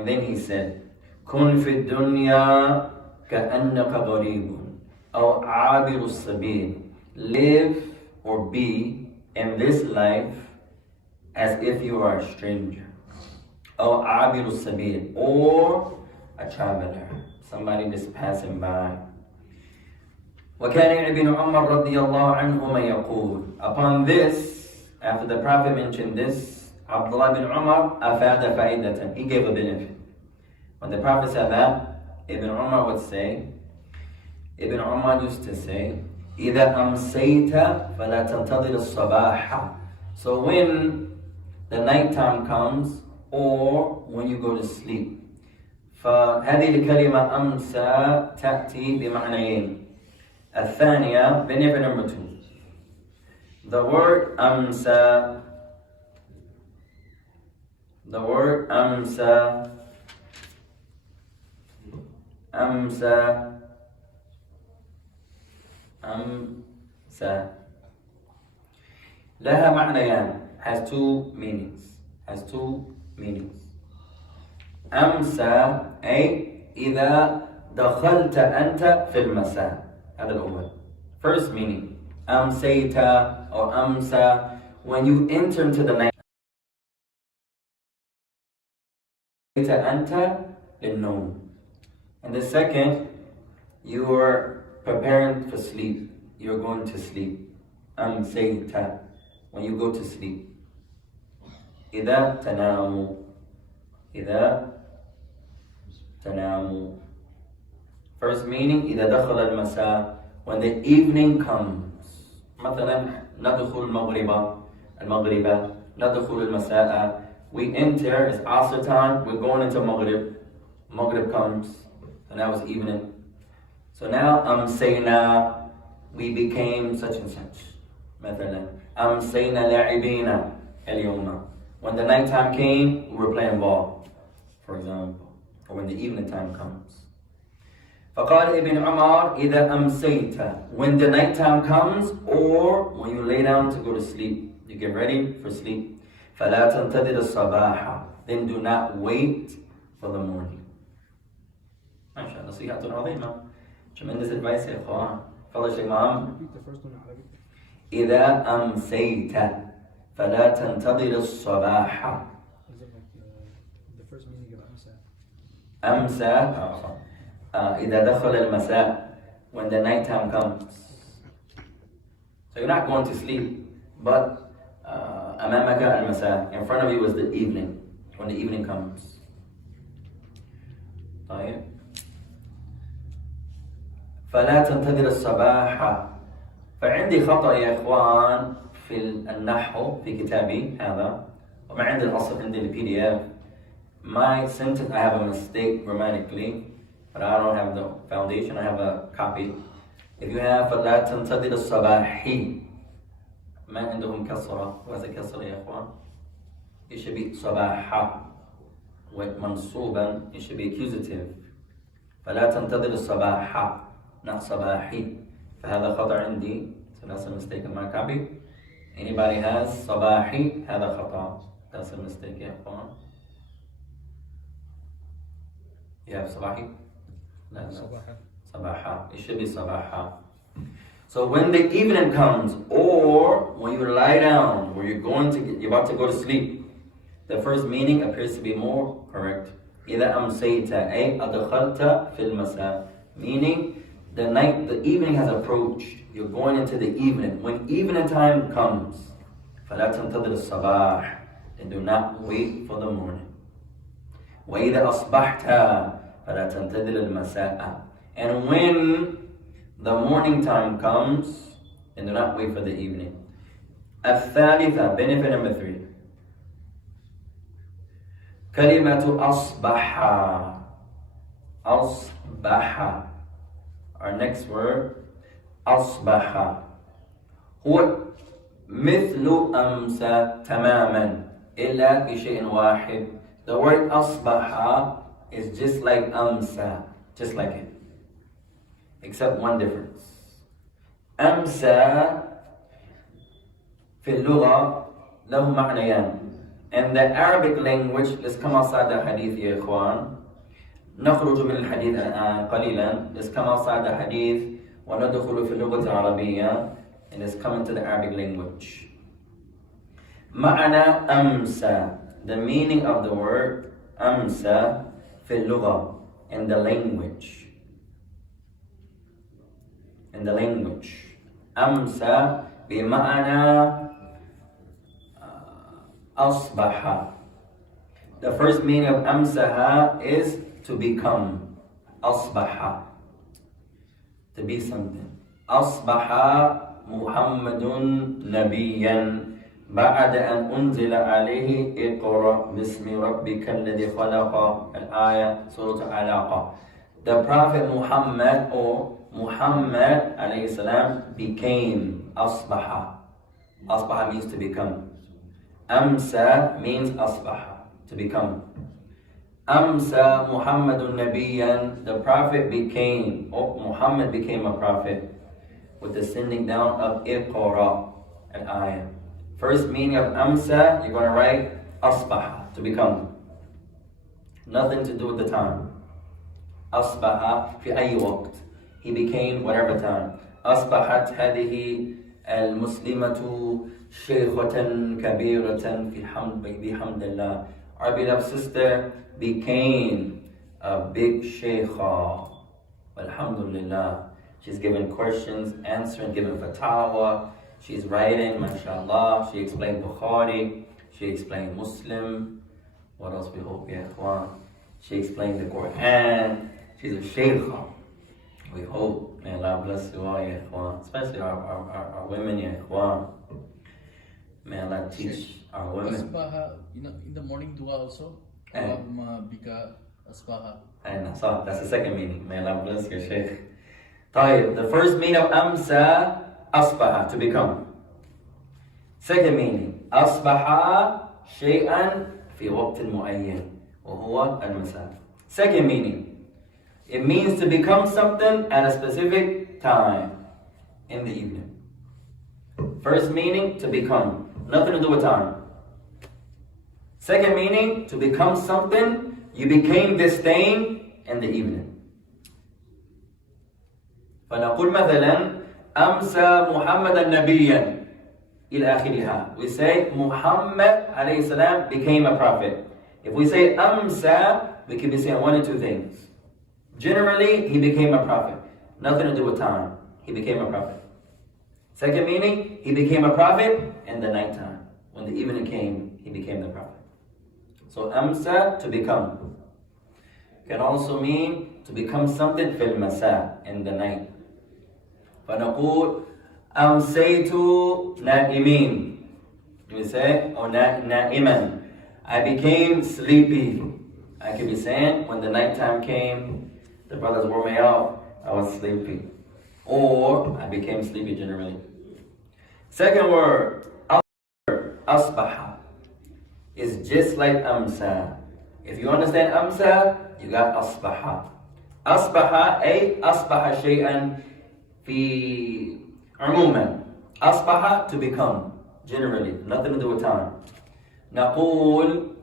And then he said, كن في الدنيا كأنك غريب أو عابر السبيل. Live or be in this life as if you are a stranger. أو عابر السبيل, or a traveler, somebody just passing by. وكان ابن عمر رضي الله عنهما يقول. Upon this, after the Prophet mentioned this, Abdullah bin Umar أفاد فائدة. He gave a benefit. When the Prophet said that, Ibn Umar would say, Ibn Umar used to say, إذا أمسيت فلا تنتظر الصباح. So when the nighttime comes or when you go to sleep. فهذه الكلمة أمسى تأتي بمعنيين. الثانية, benefit number 2. The word أمسى, أمسى لها معنيان, has two meanings. أمسى أي إذا دخلت أنت في المساء. هذا الأول. First meaning, أمسيت or أمسى, when you enter into the night. أنت للنوم. And the second, you are preparing for sleep. You're going to sleep. أمسيت, when you go to sleep. إذا تنام. First meaning, إذا دخل المساء, when the evening comes. مثلا ندخل المغرب ندخل المساء. We enter, it's Asr time, we're going into Maghrib. Maghrib comes, so now it's evening. So now أمسينا, we became such and such. مثلا أمسينا لاعبين اليوم. When the nighttime came, we were playing ball, for example, or when the evening time comes. فقال ابن عمر إذا أمسيت, when the nighttime comes or when you lay down to go to sleep, you get ready for sleep. فلا تنتظر الصباح, then do not wait for the morning. ما شاء الله, نصيحة عظيمة. Tremendous advice يا إخوان. فضل الشيخ إمام. إذا أمسيت فلا تنتظر الصباح. أمسى إذا دخل المساء, when the night time comes. So you're not going to sleep, but أمامك المساء, in front of you is the evening, when the evening comes. طيب. فلا تنتظر الصباح. فعندي خطأ يا إخوان في النحو في كتابي هذا, وما عندي الأصل, عندي PDF. My sentence, I have a mistake grammatically, but I don't have the foundation, I have a copy. If you have فلا تنتظر الصباح, ما عندهم كسرة, وهذا كسرة يا إخوان. It should be صباحا, ومنصوبا, it should be accusative. فلا تنتظر الصباح, not صباحي. فهذا خطأ عندي, so that's a mistake in my copy. Anybody has صباحي, هذا خطأ, that's a mistake يا إخوان. You have صباحي? لا. صباحا, it should be صباحا. So when the evening comes, or when you lie down, or you're about to go to sleep, the first meaning appears to be more correct. إذا أمسيت أي أدخلت في المساء, meaning the evening has approached. You're going into the evening. When evening time comes, فلا تنتظر الصباح, then do not wait for the morning. وإذا أصبحت فلا تنتظر المساء, and when the morning time comes, and do not wait for the evening. الثالثة, benefit number 3. كلمة أصبح. Our next word, أصبح. هو مثل أمسى تماما إلا بشيء واحد. The word أصبح is just like أمسى, just like it, except one difference. أمسى في اللغة له معنيان. In the Arabic language, let's come outside the hadith, ya ikhwan. نخرج من الحديث قليلا. Let's come outside the hadith. وندخل في اللغة العربية. And let's come into the Arabic language. معنى أمسى. The meaning of the word أمسى في اللغة, in the language. In the language. أمسى بمعنى أصبح. The first meaning of أمسها is to become. أصبح, to be something. أصبح محمد نبيا بعد أن أنزل عليه اقرأ باسم ربك الذي خلق. الآية سورة العلاقة. The Prophet Muhammad, or Muhammad alayhi salam, became. أصبح. أصبح means to become. أمسى means أصبح, to become. أمسى محمد نبيا. The Prophet became, or Muhammad became a prophet, with the sending down of اقرأ. Al-ayah. First meaning of أمسى, you're going to write أصبح, to become. Nothing to do with the time. أصبح في أي وقت. He became whatever time. أصبحت هذه المسلمة شيخة كبيرة بحمد الله. Our beloved sister became a big sheikha. Alhamdulillah. She's giving questions, answering, giving fatwa. She's writing, mashallah. She explained Bukhari. She explained Muslim. What else we hope, ya ikhwan? She explained the Quran. She's a sheikha. We hope. May Allah bless you all, ya ikhwan. Especially our women, ya ikhwan. May Allah teach our women. Asbaha, in the morning dua also. Bika asbaha. And that's the second meaning. May Allah bless your sheikh. طيب, the first meaning of أمسى أصبح, to become. Second meaning, أصبح شيئا في وقت معين وهو المساء. Second meaning, it means to become something at a specific time in the evening. First meaning, to become, nothing to do with time. Second meaning, to become something, you became this thing in the evening. فنقول مثلا أمسى محمد نبيا إلى آخرها. We say Muhammad alayhi salam became a prophet. If we say أمسى, we can be saying one or two things. Generally, he became a prophet. Nothing to do with time. He became a prophet. Second meaning, he became a prophet in the nighttime. When the evening came, he became the prophet. So أمسى, to become. Can also mean to become something في المساء, in the night. فنقول أمسيت نائمين. We say, or نائما. I became sleepy. I could be saying, when the nighttime came, the brothers wore me out, I was sleepy. Or, I became sleepy generally. Second word, أصبح, is just like أمسى. If you understand أمسى, you got أصبح. أصبح أي أصبح شيئا في عموما. أصبح, to become, generally, nothing to do with time. نقول,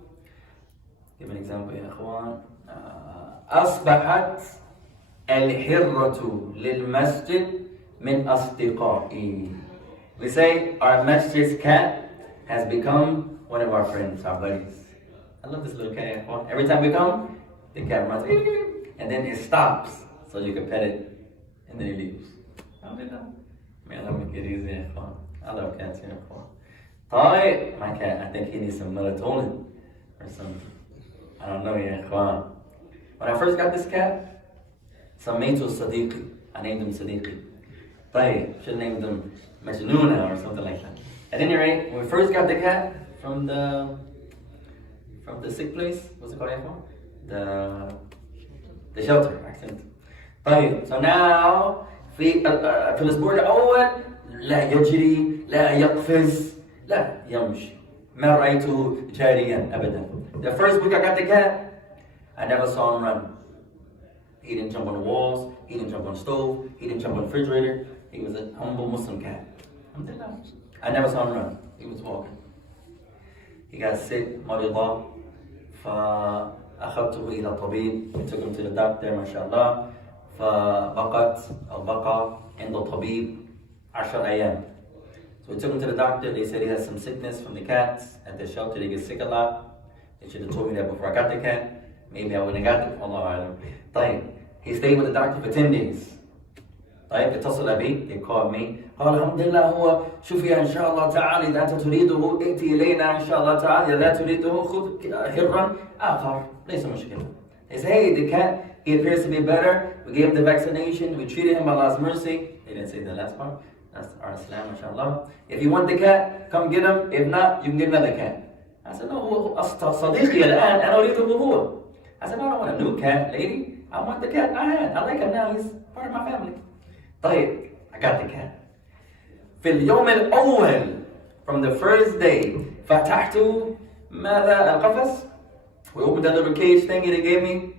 give an example يا إخوان. أصبحت الحرة للمسجد من أصدقائي. We say our masjid's cat has become one of our friends, our buddies. I love this little cat. Every time we come, the cat runs, and then it stops so you can pet it, and then it leaves. Man, let me get easy. I love cats here. طيب, my cat, I think he needs some melatonin or something. I don't know yet. When I first got this cat, سميته صديقي. I named him Sadiqi. طيب, should have named him Majnuna or something like that. At any rate, when we first got the cat from the sick place, what's it called? The shelter, accent. طيب, so now في الأسبوع الأول لا يجري لا يقفز لا يمشي ما رأيته جاريا أبدا. The first week I got the cat, I never saw him run. He didn't jump on the walls, he didn't jump on the stove, he didn't jump on the refrigerator. He was a humble Muslim cat. I never saw him run. He was walking. he got sick, مرض فأخذته إلى الطبيب. We took him to the doctor ما شاء الله. بقى عند الطبيب 10 أيام. So we took him to the doctor. They said he has some sickness from the cats at the shelter. They get sick a lot. They should have told me that before I got the cat. Maybe I wouldn't have got it. Allah Alam. طيب. He stayed with the doctor for 10 days. طيب اتصل بي. They called me. قال الحمد لله هو شفي إن شاء الله تعالى. إذا أنت تريده ائتي إلينا إن شاء الله تعالى. إذا لا تريده خذ حرا آخر. ليس مشكلة. They say, hey, the cat, he appears to be better. We gave him the vaccination. We treated him by Allah's mercy. They didn't say the last part. That's Al-Salaam, mashallah. If you want the cat, come get him. If not, you can get another cat. I said, no, هو صديقي الآن. أنا أريده هو. I said, no, I don't want a new cat, lady. I want the cat I had. I like him now. He's part of my family. طيب, I got the cat. في اليوم الأول, from the first day, فتحت ماذا القفص. We opened that little cage thingy they gave me.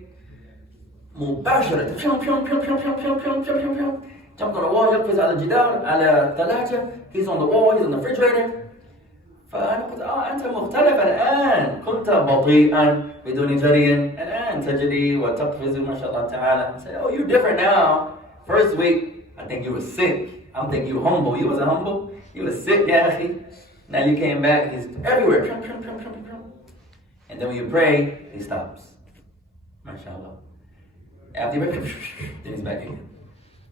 مباشرة jumped on the wall, يقفز على الجدار على الثلاجة. He's on the wall, he's on the refrigerator. فأنا قلت أنت مختلف الآن. كنت بطيئا بدون جري. الآن تجري وتقفز ما شاء الله تعالى. I said, oh, you're different now. First week, I think you were sick. I'm thinking you were humble. You wasn't humble. You were sick, ya akhi. Now you came back, he's everywhere. And then when you pray, he stops. MashaAllah. After you pray, then he's back again.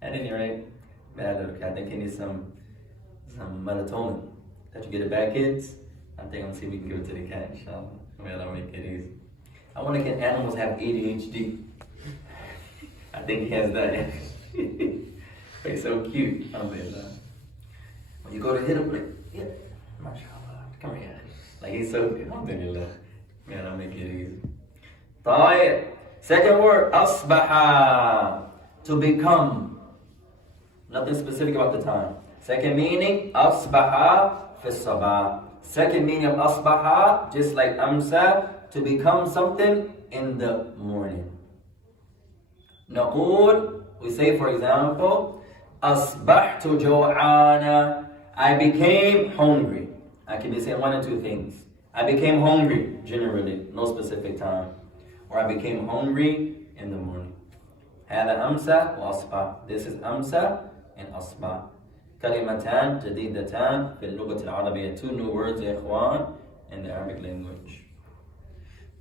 At any rate, I think he needs some melatonin. That you get it back, kids. I think I'm gonna see if we can give it to the cat, inshallah. Well, I'll make it easy. I wonder can animals have ADHD? I think he has that. He's so cute. Alhamdulillah. When you go to hit him, like, yeah, MashaAllah. Come here. Like he's so good. Alhamdulillah. Man, I'll make it easy. طيب. Second word, أصبح. To become. Nothing specific about the time. Second meaning, أصبح في الصباح. Second meaning of أصبح, just like أمسى, to become something in the morning. نقول, we say for example, أصبحت جوعانا. I became hungry. I can be saying one or two things. I became hungry, generally, no specific time. Or I became hungry in the morning. هذا أمسى وأصبح. This is أمسى and أصبح. كلمتان جديدتان في اللغة العربية. Two new words يا إخوان in the Arabic language.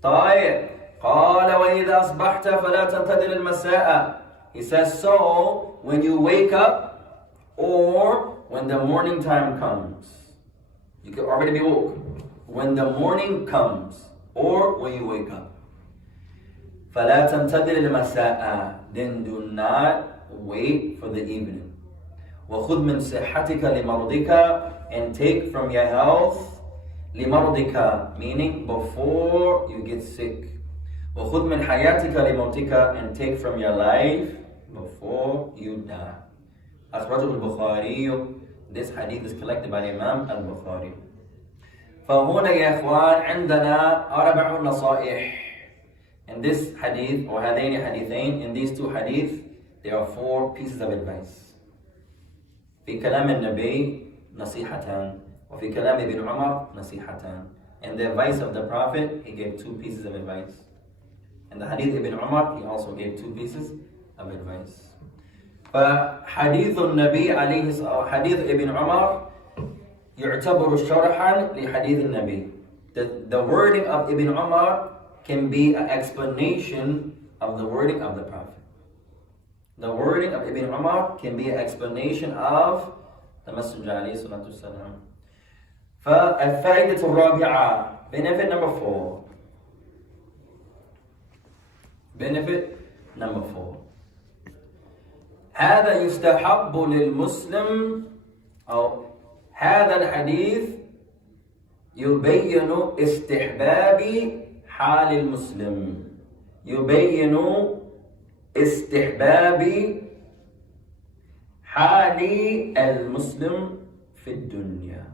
طيب. قال وإذا أصبحت فلا تنتظر المساء. He says, so when you wake up or when the morning time comes. You could already be woke. When the morning comes or when you wake up. فلا تنتظر المساء. Then do not wait for the evening. وخذ من صحتك لمرضك. And take from your health لمرضك, meaning before you get sick. وخذ من حياتك لموتك. And take from your life before you die. أخرجه البخاري. This hadith is collected by Imam Al-Bukhari. فهنا يا إخوان عندنا 4 نصائح. In this hadith, or هذين حديثين, in these 2 hadith, there are 4 pieces of advice. في كلام النبي نصيحتان, وفي كلام ابن عمر نصيحتان. In the advice of the Prophet, he gave 2 pieces of advice. In the hadith ibn Umar, he also gave 2 pieces of advice. فحديث النبي عليه الصلاة حديث ابن عمر يعتبر شرحا لحديث النبي. The wording of Ibn Umar can be an explanation of the wording of the Prophet. The wording of Ibn Umar can be an explanation of the Messenger عليه الصلاة والسلام. فالفائدة الرابعة, benefit number 4. Benefit number 4. هذا يستحب للمسلم أو هذا الحديث يبين استحباب حال المسلم. يبين استحباب حال المسلم في الدنيا.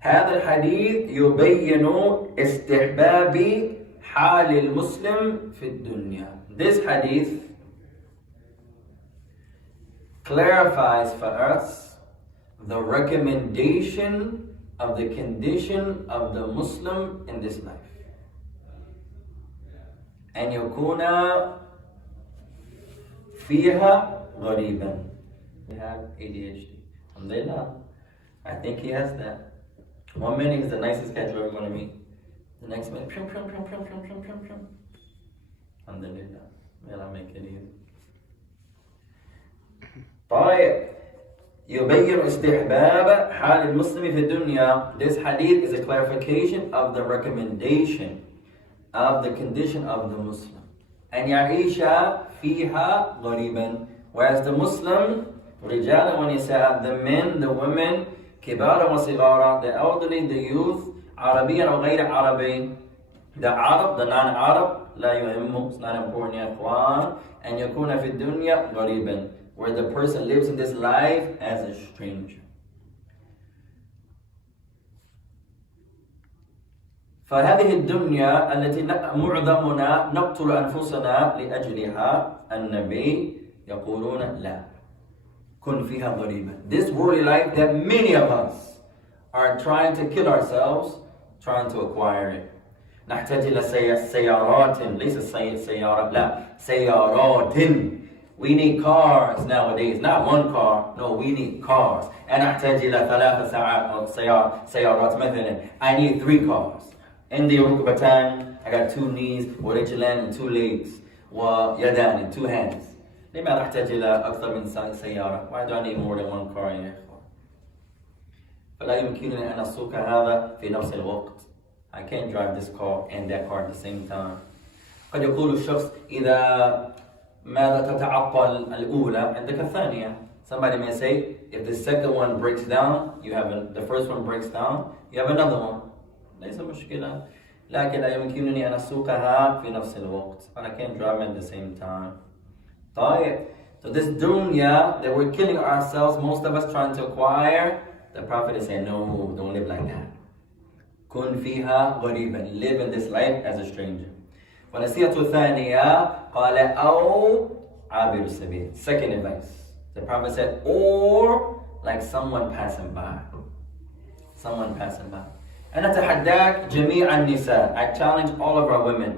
هذا الحديث يبين استحباب حال المسلم في الدنيا. This hadith clarifies for us the recommendation of the condition of the Muslim in this life. أن يكون فيها غريبا. We have ADHD. Alhamdulillah. I think he has that. 1 minute is the nicest cat you're ever going to meet. The next minute, prum, prum, prum, prum, prum, prum, prum, prum. Alhamdulillah. May Allah make it easy. طيب. يبين استحباب حال المسلم في الدنيا. This hadith is a clarification of the recommendation of the condition of the Muslim. أن يعيش فيها غريبا. Whereas the Muslim, رجال ونساء, the men, the women, كبار وصغار, the elderly, the youth, عربيا أو غير عربي, the Arab, the non-Arab, لا يهمه, it's not important يا إخوان. أن يكون في الدنيا غريبا, where the person lives in this life as a stranger. فهذه الدنيا التي معظمنا نقتل أنفسنا لأجلها النبي يقولون لا كن فيها غريبا. This worldly life that many of us are trying to kill ourselves, trying to acquire it. نحتاج إلى سيارات, ليس سيارة, لا سيارات. We need cars nowadays, not one car, no, we need cars. أنا أحتاج إلى 3 سيارات مثلا. I need 3 cars. عندي ركبتان, I got 2 knees, ورجلان and 2 legs, ويدان and 2 hands. لماذا أحتاج إلى أكثر من سيارة? Why do I need more than 1 car يا إخوان؟ فلا يمكنني أن أسوق هذا في نفس الوقت. I can't drive this car and that car at the same time. قد يقول الشخص إذا ماذا تتعطل الأولى عندك الثانية. Somebody may say, if the second one breaks down, the first one breaks down, you have another one. ليس مشكلة. لكن لا يمكنني أن أسوقها في نفس الوقت. And I can't drive them at the same time. طيب. So this dunya that we're killing ourselves, most of us trying to acquire, the Prophet is saying, no, don't live like that. كن فيها غريبا. Live in this life as a stranger. ونصيحة الثانية قال أو عابر السبيل. Second advice. The Prophet said, or like someone passing by. Someone passing by. أنا أتحداك جميع النساء. I challenge all of our women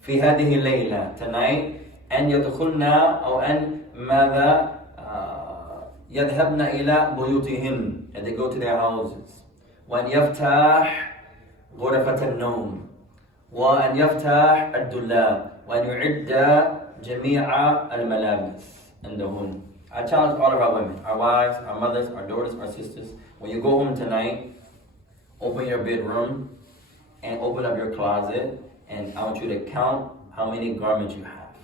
في هذه الليلة tonight أن يدخلنا أو أن ماذا يذهبن إلى بيوتهن, and they go to their houses. وأن يفتح غرفة النوم, وأن يفتح الدولاب, وأن يعد جميع الملابس عندهن. I challenge all of our women, our wives, our mothers, our daughters, our sisters, when you go home tonight, open your bedroom and open up your closet, and I want you to count how many garments you have.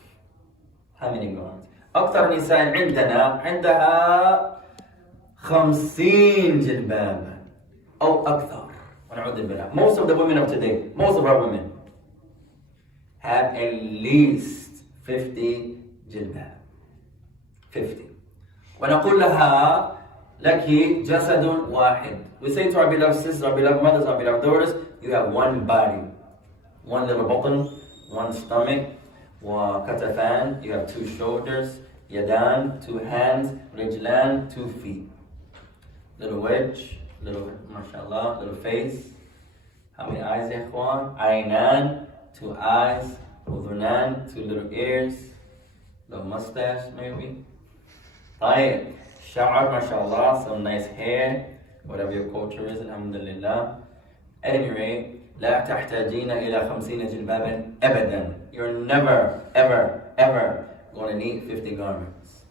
How many garments? أكثر نساء عندها 50 جلبابا أو أكثر. Most of the women of today, most of our women, have at least 50 جلباب. 50. ونقول لها لك جسد واحد. We say to our beloved sisters, our beloved mothers, our beloved daughters, you have one body, one little button, one stomach, وكتفان, you have 2 shoulders, يدان, 2 hands, رجلان, 2 feet. Little wedge, little, mashallah, little face. How many eyes, ya ikhwan? Aynan, 2 eyes, udhunan, 2 little ears, little mustache maybe. طيب, شعر, mashallah, some nice hair, whatever your culture is, alhamdulillah. At any rate, لا تحتاجين إلى 50 جلبابا أبدا. You're never, ever, ever going to need 50 garments.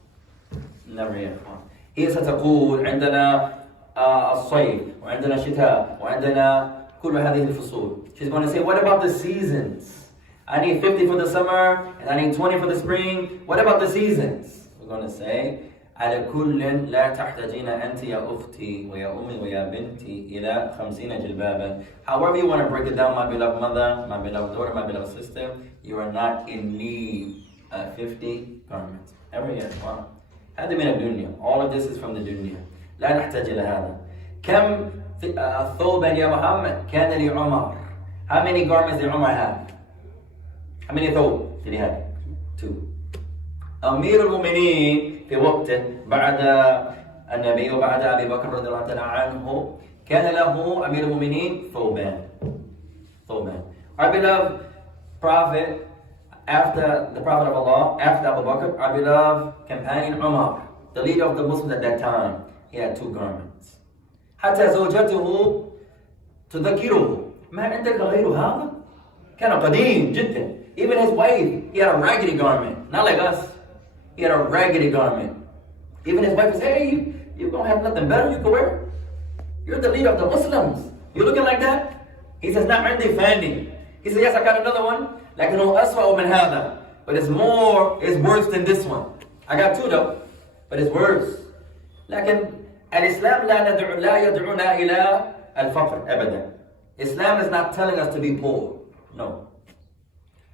Never يا إخوان. هي ستقول عندنا الصيف وعندنا الشتاء وعندنا كل هذه الفصول. She's going to say, what about the seasons? I need 50 for the summer and I need 20 for the spring. What about the seasons? We're going to say, على كل لا تحتاجين أنت يا أختي ويا أمي ويا بنتي إلى 50 جلبابا. However you want to break it down, my beloved mother, my beloved daughter, my beloved sister, you are not in need of 50 garments. Every year. Wow. هذه من الدنيا. All of this is from the dunya. لا نحتاج إلى هذا. كم ثوبا يا محمد كان لعمر. How many garments did Umar have? How many ثوب did he have? 2. أمير المؤمنين في وقته بعد النبي وبعد أبي بكر رضي الله عنه كان له أمير المؤمنين ثوبان. Our beloved Prophet, after the Prophet of Allah, after Abu Bakr, our beloved companion Umar, the leader of the Muslims at that time, he had 2 garments. حتى زوجته تذكره ما عندك غير هذا؟ كان قديم جدا. Even his wife, he had a raggedy garment. Not like us. He had a raggedy garment. Even his wife would say, hey, you don't have nothing better you can wear? You're the leader of the Muslims. You looking like that? He says, not عندي فاني. He says, yes, I got another one. لكنه أسوأ من هذا. But it's worse than this one. I got 2 though, but it's worse. لكن الإسلام لا يدعونا إلى الفقر أبدا. Islam is not telling us to be poor. No.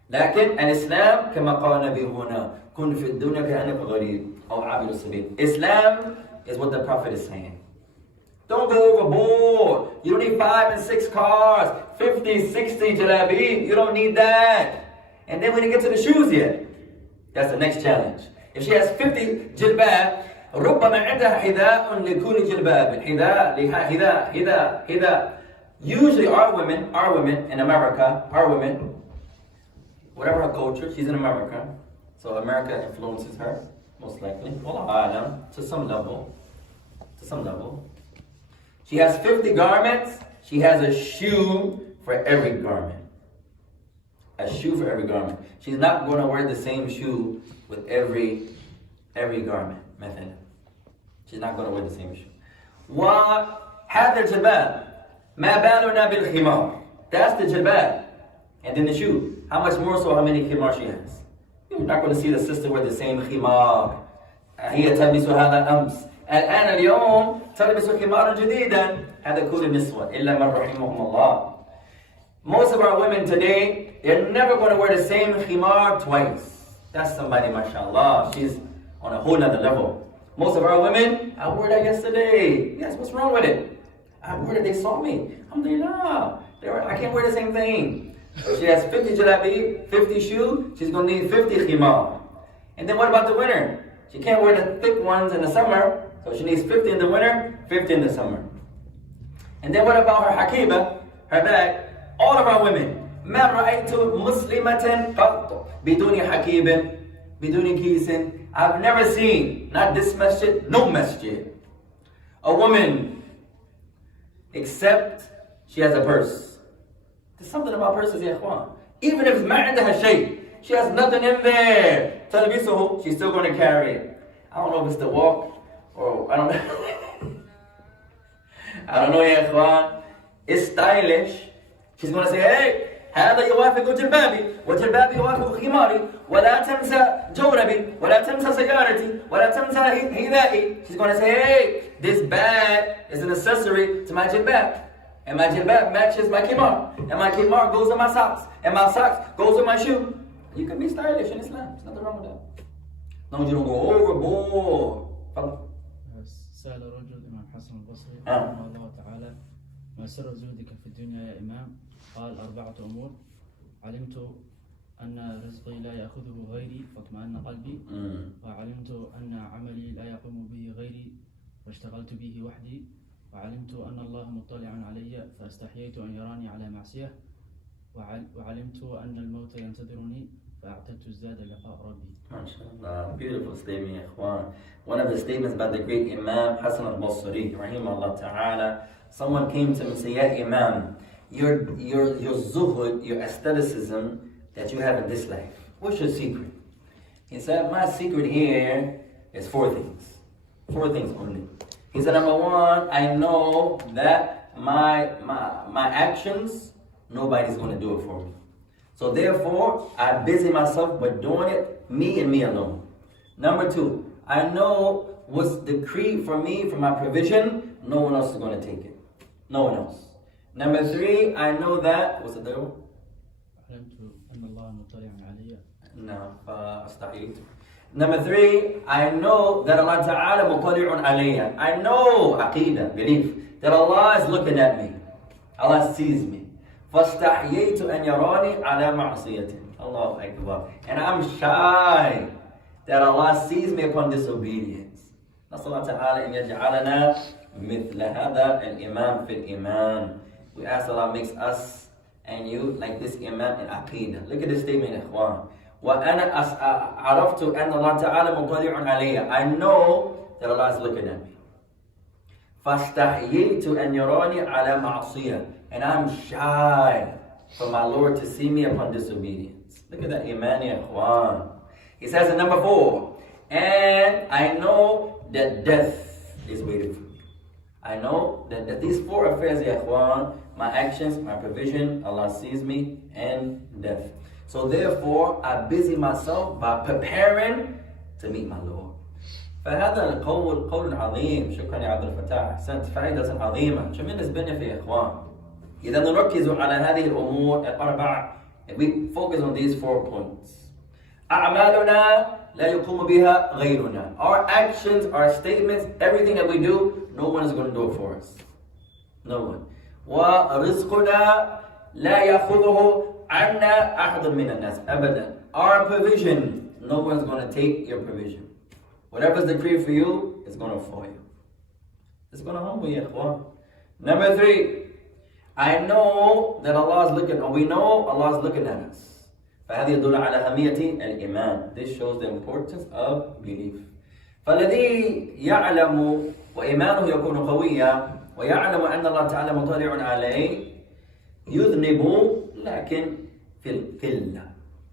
لكن الإسلام كما قال النبي هنا كن في الدنيا كأنك غريب أو عابر السبيل. Islam is what the Prophet is saying. Don't go overboard. You don't need 5 and 6 cars, 50, 60 jalabi. You don't need that. And then when you get to the shoes yet, that's the next challenge. If she has 50 jilbab, ربما عندها حذاء لكل جلباب. حذاء. Usually our women in America, whatever her culture, she's in America. So America influences her, most likely. To some level. She has 50 garments. She has a shoe for every garment. A shoe for every garment. She's not going to wear the same shoe with every garment. Method. She's not going to wear the same shoe. وهذا الجلباب ما بالنا بالخمار. That's the jilbab. And then the shoe. How much more so how many khimar she has? You're not going to see the sister wear the same khimar. هي تلبس هذا أمس. الآن اليوم تلبس خمارا جديدا. هذا كل النسوة إلا من رحمهم الله. Most of our women today, they're never going to wear the same khimar twice. That's somebody, mashallah. She's on a whole nother level. Most of our women, I wore that yesterday. Yes, what's wrong with it? I wore it, they saw me. Alhamdulillah. I can't wear the same thing. So she has 50 jalabi, 50 shoe, she's going to need 50 khimar. And then what about the winter? She can't wear the thick ones in the summer, so she needs 50 in the winter, 50 in the summer. And then what about her hakiba, her bag? All of our women. ما رأيت مسلمة قط بدون حكيب بدون كيس. I've never seen, not this masjid, no masjid, a woman except she has a purse. There's something about purses, ya ikhwan. Even if ما عندها شيء, she has nothing in there. تلبسه, she's still going to carry it. I don't know if it's the walk or I don't know. I don't know, ya ikhwan. It's stylish. She's going to say, hey, هذا يوافق جلبابي وجلبابي يوافق خماري ولا تنسى جوربي ولا تنسى سيارتي ولا تنسى هدائي. She's going to say, hey, this bag is an accessory to my jilbab, and my jilbab matches my khimar, and my khimar goes with my socks, and my socks goes with my shoe. You can be stylish in Islam. There's nothing wrong with that. As long as you don't go overboard. سأل رجل الإمام حسن البصري رحمه الله تعالى ما سر زهدك في الدنيا يا إمام؟ قال 4 أمور. علمت أن رزقي لا يأخذه غيري فاطمأن قلبي، وعلمت أن عملي لا يقوم به غيري فاشتغلت به وحدي، وعلمت أن الله مطلع علي فاستحييت أن يراني على معصية، وعلمت أن الموت ينتظرني فأعتدت ازداد لقاء ربي. MashaAllah, beautiful statement, ya ikhwan. One of the statements by the great Imam Hassan al-Basri, rahimahullah ta'ala. Someone came to him and said, Ya Imam, your zuhud, your aestheticism that you have in this life, what's your secret? He said, my secret here is 4 things. 4 things only. He said, number 1, I know that my actions, nobody's going to do it for me. So therefore, I busy myself by doing it, me and me alone. Number 2, I know what's decreed for me, for my provision, no one else is going to take it. No one else. Number 3, I know that, what's the third one? Number 3, I know that Allah Ta'ala muqali'un alayya. I know, aqidah, belief, that Allah is looking at me. Allah sees me. فَاسْتَحْيَيْتُ أَنْ يَرَانِي عَلَى مَعْصِيَةٍ. Allahu Akbar. And I'm shy that Allah sees me upon disobedience. نسأل الله تعالى أن يجعلنا مثل هذا الإمام في الإيمان. We ask Allah makes us and you like this Imam in Aqidah. Look at this statement, إخوان. وأنا عرفت أن الله تعالى مطلع علي. I know that Allah is looking at me. فاستحييت أن يراني على معصية. And I'm shy for my Lord to see me upon disobedience. Look at that Iman, ya ikhwan. He says in number 4, and I know that death is waiting for me. I know that these 4 affairs, ya ikhwan, my actions, my provision, Allah sees me, and death. So therefore, I busy myself by preparing to meet my Lord. فهذا القول قول عظيم. شكرا يا عبد الفتاح. أحسنت. فائدة عظيمة. tremendous benefit يا إخوان. إذا نركز على هذه الأمور الأربع. If we focus on these 4 points. أعمالنا لا يقوم بها غيرنا. Our actions, our statements, everything that we do, no one is going to do it for us. No one. ورزقنا لا يأخذه عنا أحد من الناس أبدا. Our provision, no one is going to take your provision. Whatever's decreed for you, it's going to fall you. It's going to humble you, ikhwan. Number 3, I know that Allah is looking, or we know Allah is looking at us. فهذه يدل على أهمية الإيمان. This shows the importance of belief. فالذي يعلم وإيمانه يكون قويا ويعلم أن الله تعالى مطلع عليه يذنب لكن في القلة.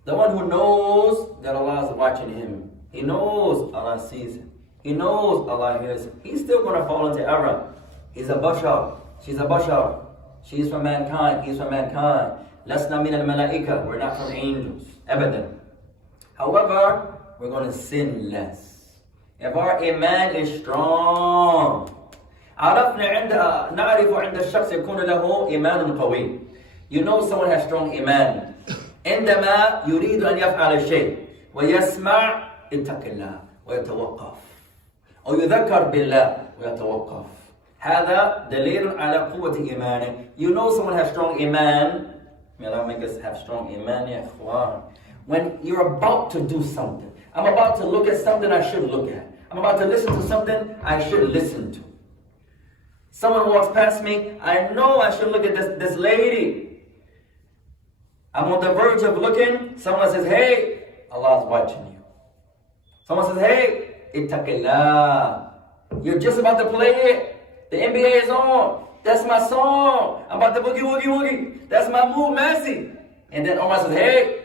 The one who knows that Allah is watching him. He knows Allah sees him. He knows Allah hears him. He's still going to fall into error. He's a bashar. She's a bashar. She's from mankind. He's from mankind. لسنا من الملائكة. We're not from angels. أبدا. However, we're going to sin less. If our iman is strong. نعرف عند الشخص يكون له إيمان قوي. You know someone has strong iman. عندما يريد أن يفعل الشيء ويسمع اتق الله ويتوقف أو يذكر بالله ويتوقف. هذا دليل على قوة إيمانه. You know someone has strong iman. May Allah make us have strong iman, ya ikhwan. When you're about to do something, I'm about to look at something I should look at. I'm about to listen to something I should listen to. Someone walks past me, I know I should look at this lady. I'm on the verge of looking. Someone says, hey, Allah's watching you. Someone says, hey, ittaqillah. You're just about to play it. The NBA is on. That's my song. I'm about to boogie, woogie, woogie. That's my move, Messi. And then Omar says, hey,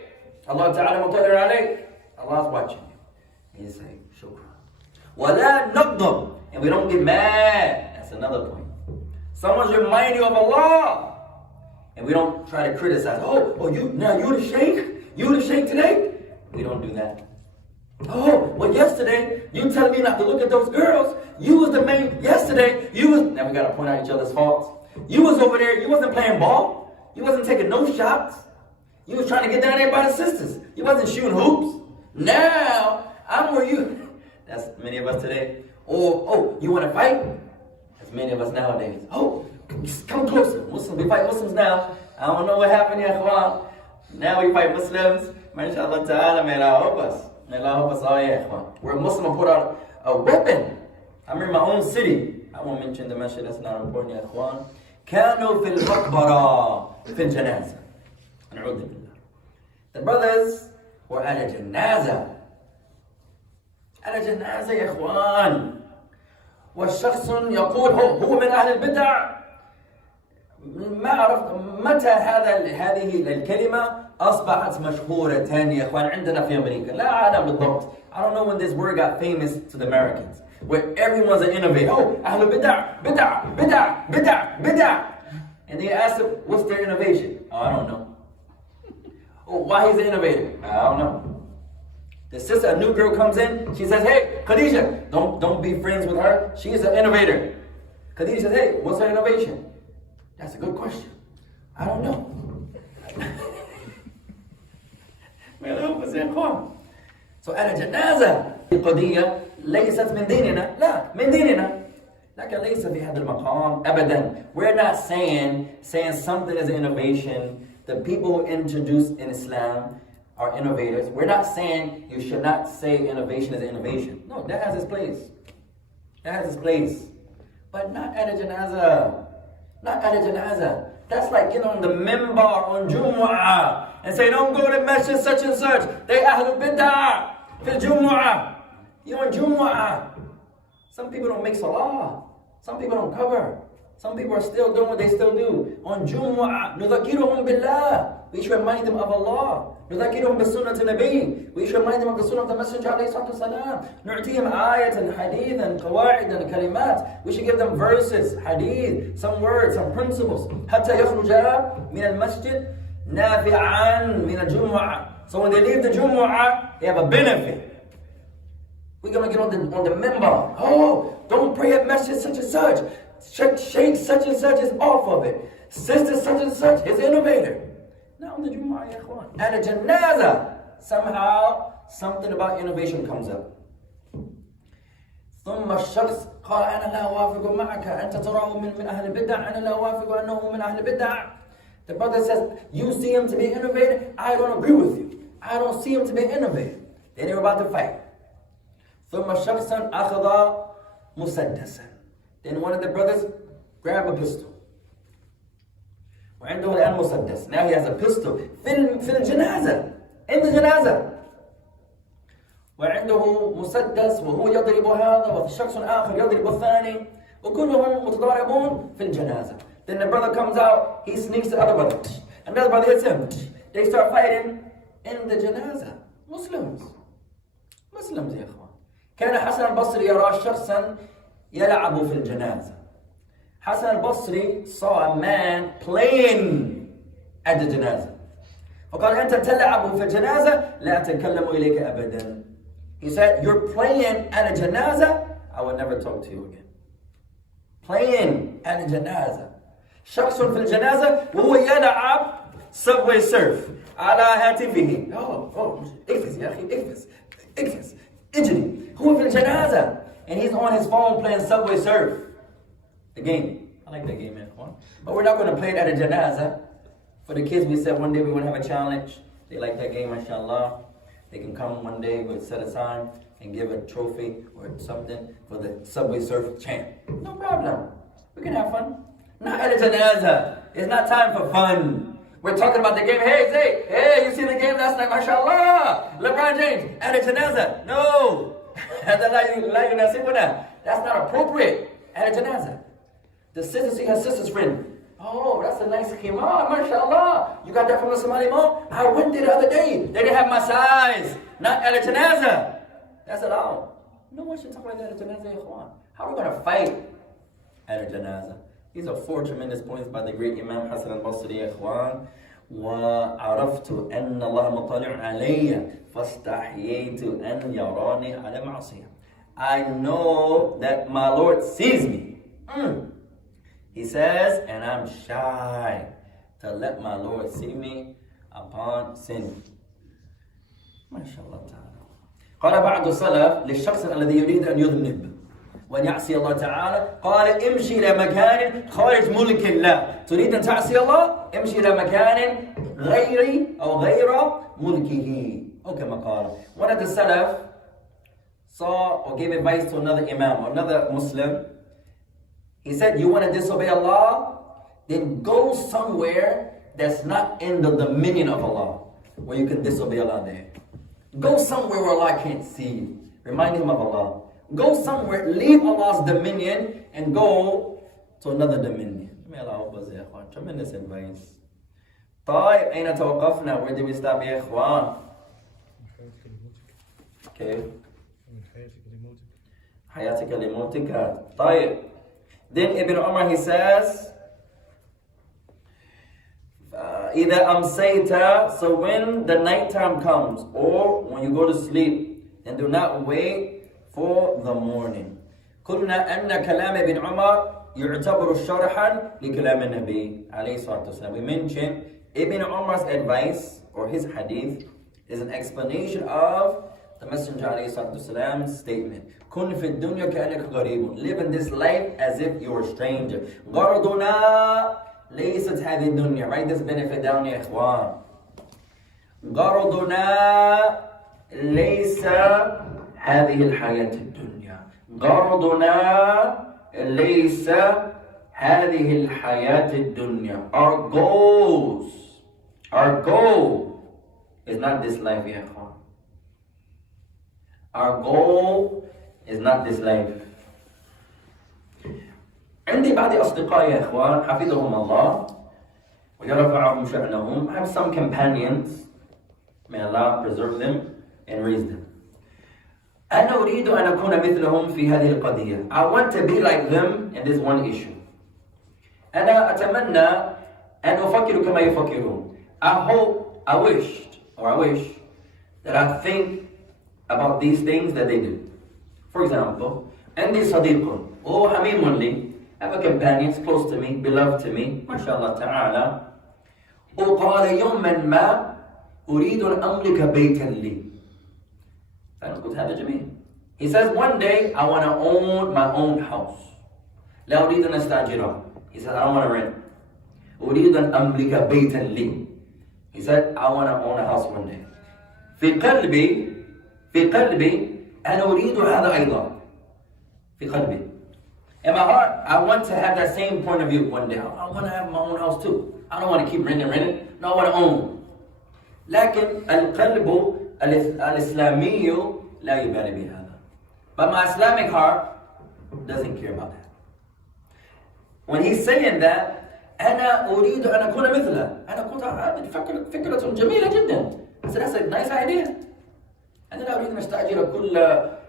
Allah Ta'ala mutadir alayk. Allah's watching you. And you say, shukran. وَلَا نَغْضَبْ. And we don't get mad. That's another point. Someone's reminding you of Allah. And we don't try to criticize. Oh, you the sheikh? You the sheikh today? We don't do that. Oh, well yesterday, you telling me not to look at those girls. You was the main, yesterday, now we got to point out each other's faults. You was over there, you wasn't playing ball. You wasn't taking no shots. You was trying to get down there by the sisters. You wasn't shooting hoops. Now, I'm where you, that's many of us today. Oh, you want to fight? That's many of us nowadays. Oh, come closer. Muslims, we fight Muslims now. I don't know what happened here, Ikhwan. Now we fight Muslims. MashaAllah ta'ala, may Allah help us. May Allah help us all, yeah, Ikhwan. Where a Muslim put out a weapon. I'm in my own city. I won't mention the masjid, that's not important, ya Ikhwan. كانوا في المقبرة في الجنازة. نعوذ بالله. The brothers were at a janaza. At a janaza, يا إخوان. والشخص يقول هو من أهل البدع. ما أعرف متى هذه الكلمة أصبحت مشهورة يا إخوان عندنا في أمريكا. لا أعلم بالضبط. I don't know when this word got famous to the Americans. Where everyone's an innovator. Oh, أهل البدع, بدع. And they ask them, what's their innovation? Oh, I don't know. Oh, why he's an innovator? I don't know. The sister, a new girl comes in, she says, hey, Khadija, don't be friends with her. She's an innovator. Khadija says, hey, what's her innovation? That's a good question. I don't know. So at a janaza, القضية ليست من ديننا. لا من ديننا. لكن ليس في هذا المقام أبدا. We're not saying something is an innovation. The people who introduce in Islam are innovators. We're not saying you should not say innovation is innovation. No, that has its place. That has its place. But not at a janazah. Not at a janazah. That's like getting on the minbar on Jumu'ah and say, don't go to masjid such and such. They ahlul bid'ah fil Jumu'ah. You're on Jumu'ah. Some people don't make salah. Some people don't cover. Some people are still doing what they still do. On Jumu'ah, نذكرهم بالله. We should remind them of Allah. نذكرهم بسنة النبي. We should remind them of the sunnah of the Messenger عليه الصلاة والسلام. نعطيهم آية حديثا قواعد كلمات. We should give them verses, hadith, some words, some principles. حتى يخرج من المسجد نافعا من الجمعة. So when they leave the Jumu'ah, they have a benefit. We're going to get on the minbar. Oh, don't pray at masjid such and such. Sheikh such and such is off of it. Sister such and such is innovator. Now on the Jumu'ah, ya ikhwan. At a janazah, somehow something about innovation comes up. ثم الشخص قال أنا لا أوافق معك أنت تراه من أهل البدع أنا لا أوافق أنه من أهل البدع. The brother says, you see him to be innovative, I don't agree with you. I don't see him to be innovative. Then they were about to fight. ثم شخص أخذ مسدسا. Then one of the brothers grabbed a pistol. وعنده الآن مسدس. Now he has a pistol في الجنازة. In the جنازة. وعنده مسدس وهو يضرب هذا وشخص آخر يضرب الثاني وكلهم متضاربون في الجنازة. Then the brother comes out, he sneaks the other brother. Another brother hits him. They start fighting in the جنازة. Muslims يا إخوان. كان حسن البصري يرى شخصا يلعب في الجنازة. حسن البصري saw a man playing at the جنازة. فقال أنت تلعب في الجنازة لا أتكلم إليك أبدا. He said, you're playing at a جنازة, I will never talk to you again. Playing at a جنازة. شخص في الجنازة وهو يلعب subway surf على هاتفه. اقفز يا أخي اقفز اجري. هو في الجنازة and he's on his phone playing subway surf. The game. I like that game, man. But we're not going to play it at a janazah. For the kids, we said one day we want to have a challenge. They like that game, mashallah. They can come one day, we'll set aside and give a trophy or something for the subway surf chant. No problem. We can have fun. Not at a janazah. It's not time for fun. We're talking about the game. Hey, you see the game last night, mashallah. LeBron James at a janazah. No. That's not appropriate at a janazah. The sister see her sister's friend. Oh, that's a nice khimar, mashallah. You got that from the Somali mall? I went there the other day. They didn't have my size. Not at a janazah. That's allowed. No one should talk like that at a janazah, ikhwan. How are we going to fight at a janazah? These are 4 tremendous points by the great Imam Hassan al-Basri, ikhwan. وعرفت أن الله مطلع علي فاستحييت أن يراني على معصية. I know that my Lord sees me. He says, and I'm shy to let my Lord see me upon sin. MashaAllah ta'ala. قال بعض السلف للشخص الذي يريد أن يذنب وأن يعصي الله تعالى قال امشي إلى مكان خارج ملك الله. تريد أن تعصي الله؟ امشي إلى مكان غير ملكه. أو كما قال. One of the Salaf saw or gave advice to another Imam or another Muslim. He said, you want to disobey Allah? Then go somewhere that's not in the dominion of Allah, where you can disobey Allah there. Go somewhere where Allah can't see you. Remind him of Allah. Go somewhere, leave Allah's dominion and go to another dominion. May Allah help us, ya ikhwan. Tremendous advice. طيب أين توقفنا? Where did we stop, ya ikhwan? Okay. حياتك لموتك. طيب. Then Ibn Umar, he says, إذا أمسيت, so when the nighttime comes or when you go to sleep, then do not wait for the morning. قلنا أن كلام ابن عمر يعتبر شرحا لكلام النبي عليه الصلاة والسلام. We mentioned Ibn Umar's advice or his hadith is an explanation of the Messenger عليه الصلاة والسلام's statement. كن في الدنيا كأنك غريب. Live in this life as if you're a stranger. غرضنا ليست هذه الدنيا. Write this benefit down يا إخوان. غرضنا ليس هذه الحياة الدنيا. غرضنا ليس هذه الحياة الدنيا. Our goal is not this life, يا إخوان. Our goal is not this life. عندي بعض أصدقاء يا إخوان حفظهم الله ويرفعهم شأنهم. I have some companions, may Allah preserve them and raise them. أنا أريد أن أكون مثلهم في هذه القضية. I want to be like them in this one issue. أنا أتمنى أن أفكر كما يفكرون. I wish that I think about these things that they do. For example, عندي صديق هو حميم لي. I have a companion close to me, beloved to me, ما شاء الله تعالى. وقال يوما ما أريد أن أملك بيتا لي. فأنا قلت هذا جميل. He says one day I want to own my own house. لا أريد أن أستأجره. He said I don't want to rent. أريد أن أملك بيتا لي. He said I want to own a house one day. في قلبي أنا أريد هذا أيضا. في قلبي. In my heart, I want to have that same point of view one day. I want to have my own house too. I don't want to keep renting. No, I want to own. لكن القلب الإسلامي لا يبالي بهذا. But my Islamic heart doesn't care about that. When he's saying that, أنا أريد أن أكون مثله. أنا قلت هذه فكرة جميلة جدا. I said that's a nice idea. أنا لا أريد أن أستأجر كل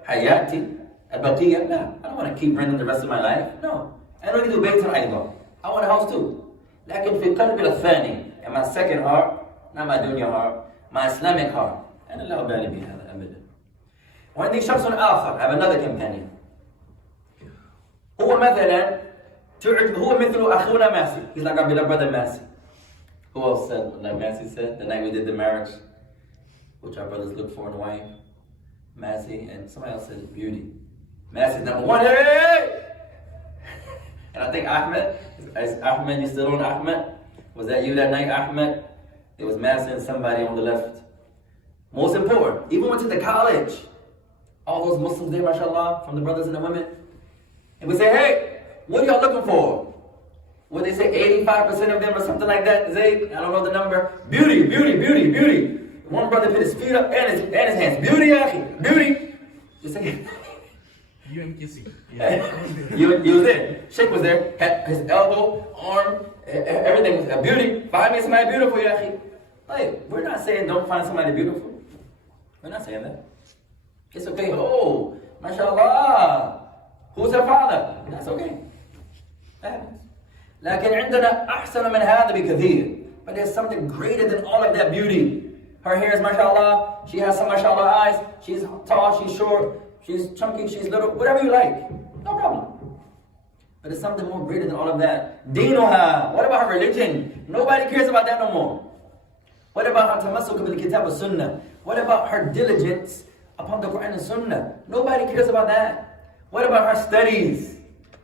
حياتي البقية. لا, I don't want to keep renting the rest of my life. No. أنا أريد بيتا أيضا. I want a house too. لكن في قلبي الثاني, in my second heart, not my dunya heart, my Islamic heart, أنا لا أبالي بهذا أبدا. وعندي شخص آخر, I have another companion. هو مثل أخونا ماسي. He's like our beloved brother Masi. Who else said, like Masi said, the night we did the marriage, which our brothers look for in a wife? Masi, and somebody else said beauty. Masi's number one, hey! And I think Ahmed, you still on Ahmed? Was that you that night, Ahmed? It was Masi and somebody on the left. Most important, even went to the college. All those Muslims there, mashallah, from the brothers and the women. And we say, hey, what are y'all looking for? What they say, 85% of them or something like that. Zay, I don't know the number. Beauty. One brother put his feet up and his hands. Beauty, Akhi, beauty. Just say, UMKC. You was there. Sheikh was there. Had his elbow, arm, everything was beauty. Find me somebody beautiful, Akhi. Like, we're not saying don't find somebody beautiful. We're not saying that. It's okay. Oh, mashallah. Who's her father? That's okay. That happens. لكن عندنا أحسن من هذا بكثير. But there's something greater than all of that beauty. Her hair is mashallah. She has some mashallah eyes. She's tall, she's short, she's chunky, she's little. Whatever you like. No problem. But there's something more greater than all of that. Dinuha. What about her religion? Nobody cares about that no more. What about her tamassuk bil kitab wa sunnah? What about her diligence upon the Quran and Sunnah? Nobody cares about that. What about her studies?